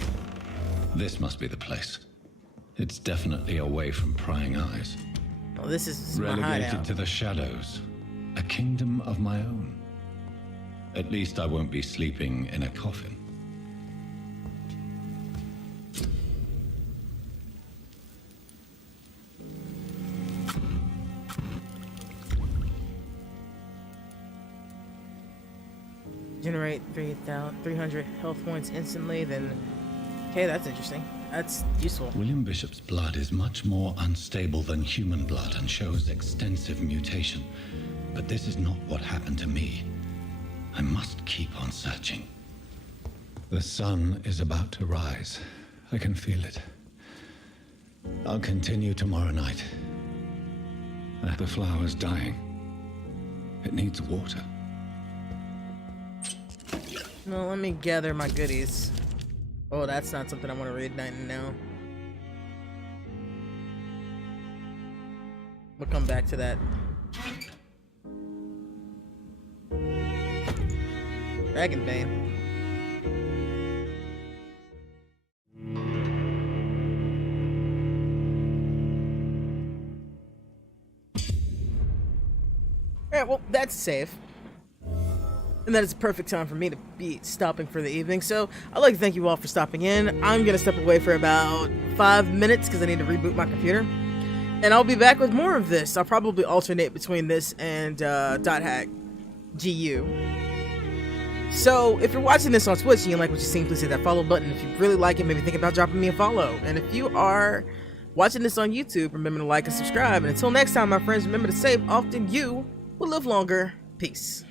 This must be the place. It's definitely away from prying eyes. Well, this is my Relegated hideout. to the shadows. A kingdom of my own. At least I won't be sleeping in a coffin. Generate 300 health points instantly, then... Okay, that's interesting. That's useful. William Bishop's blood is much more unstable than human blood and shows extensive mutation. But this is not what happened to me. I must keep on searching. The sun is about to rise. I can feel it. I'll continue tomorrow night. The flower's dying. It needs water. No, let me gather my goodies. Oh, that's not something I want to read right now. We'll come back to that. Dragonbane. Alright, well, that's safe. And that is a perfect time for me to be stopping for the evening. So I'd like to thank you all for stopping in. I'm going to step away for about 5 minutes because I need to reboot my computer. And I'll be back with more of this. I'll probably alternate between this and .hack GU. So if you're watching this on Twitch and you like what you see, please hit that follow button. If you really like it, maybe think about dropping me a follow. And if you are watching this on YouTube, remember to like and subscribe. And until next time, my friends, remember to save often. You will live longer. Peace.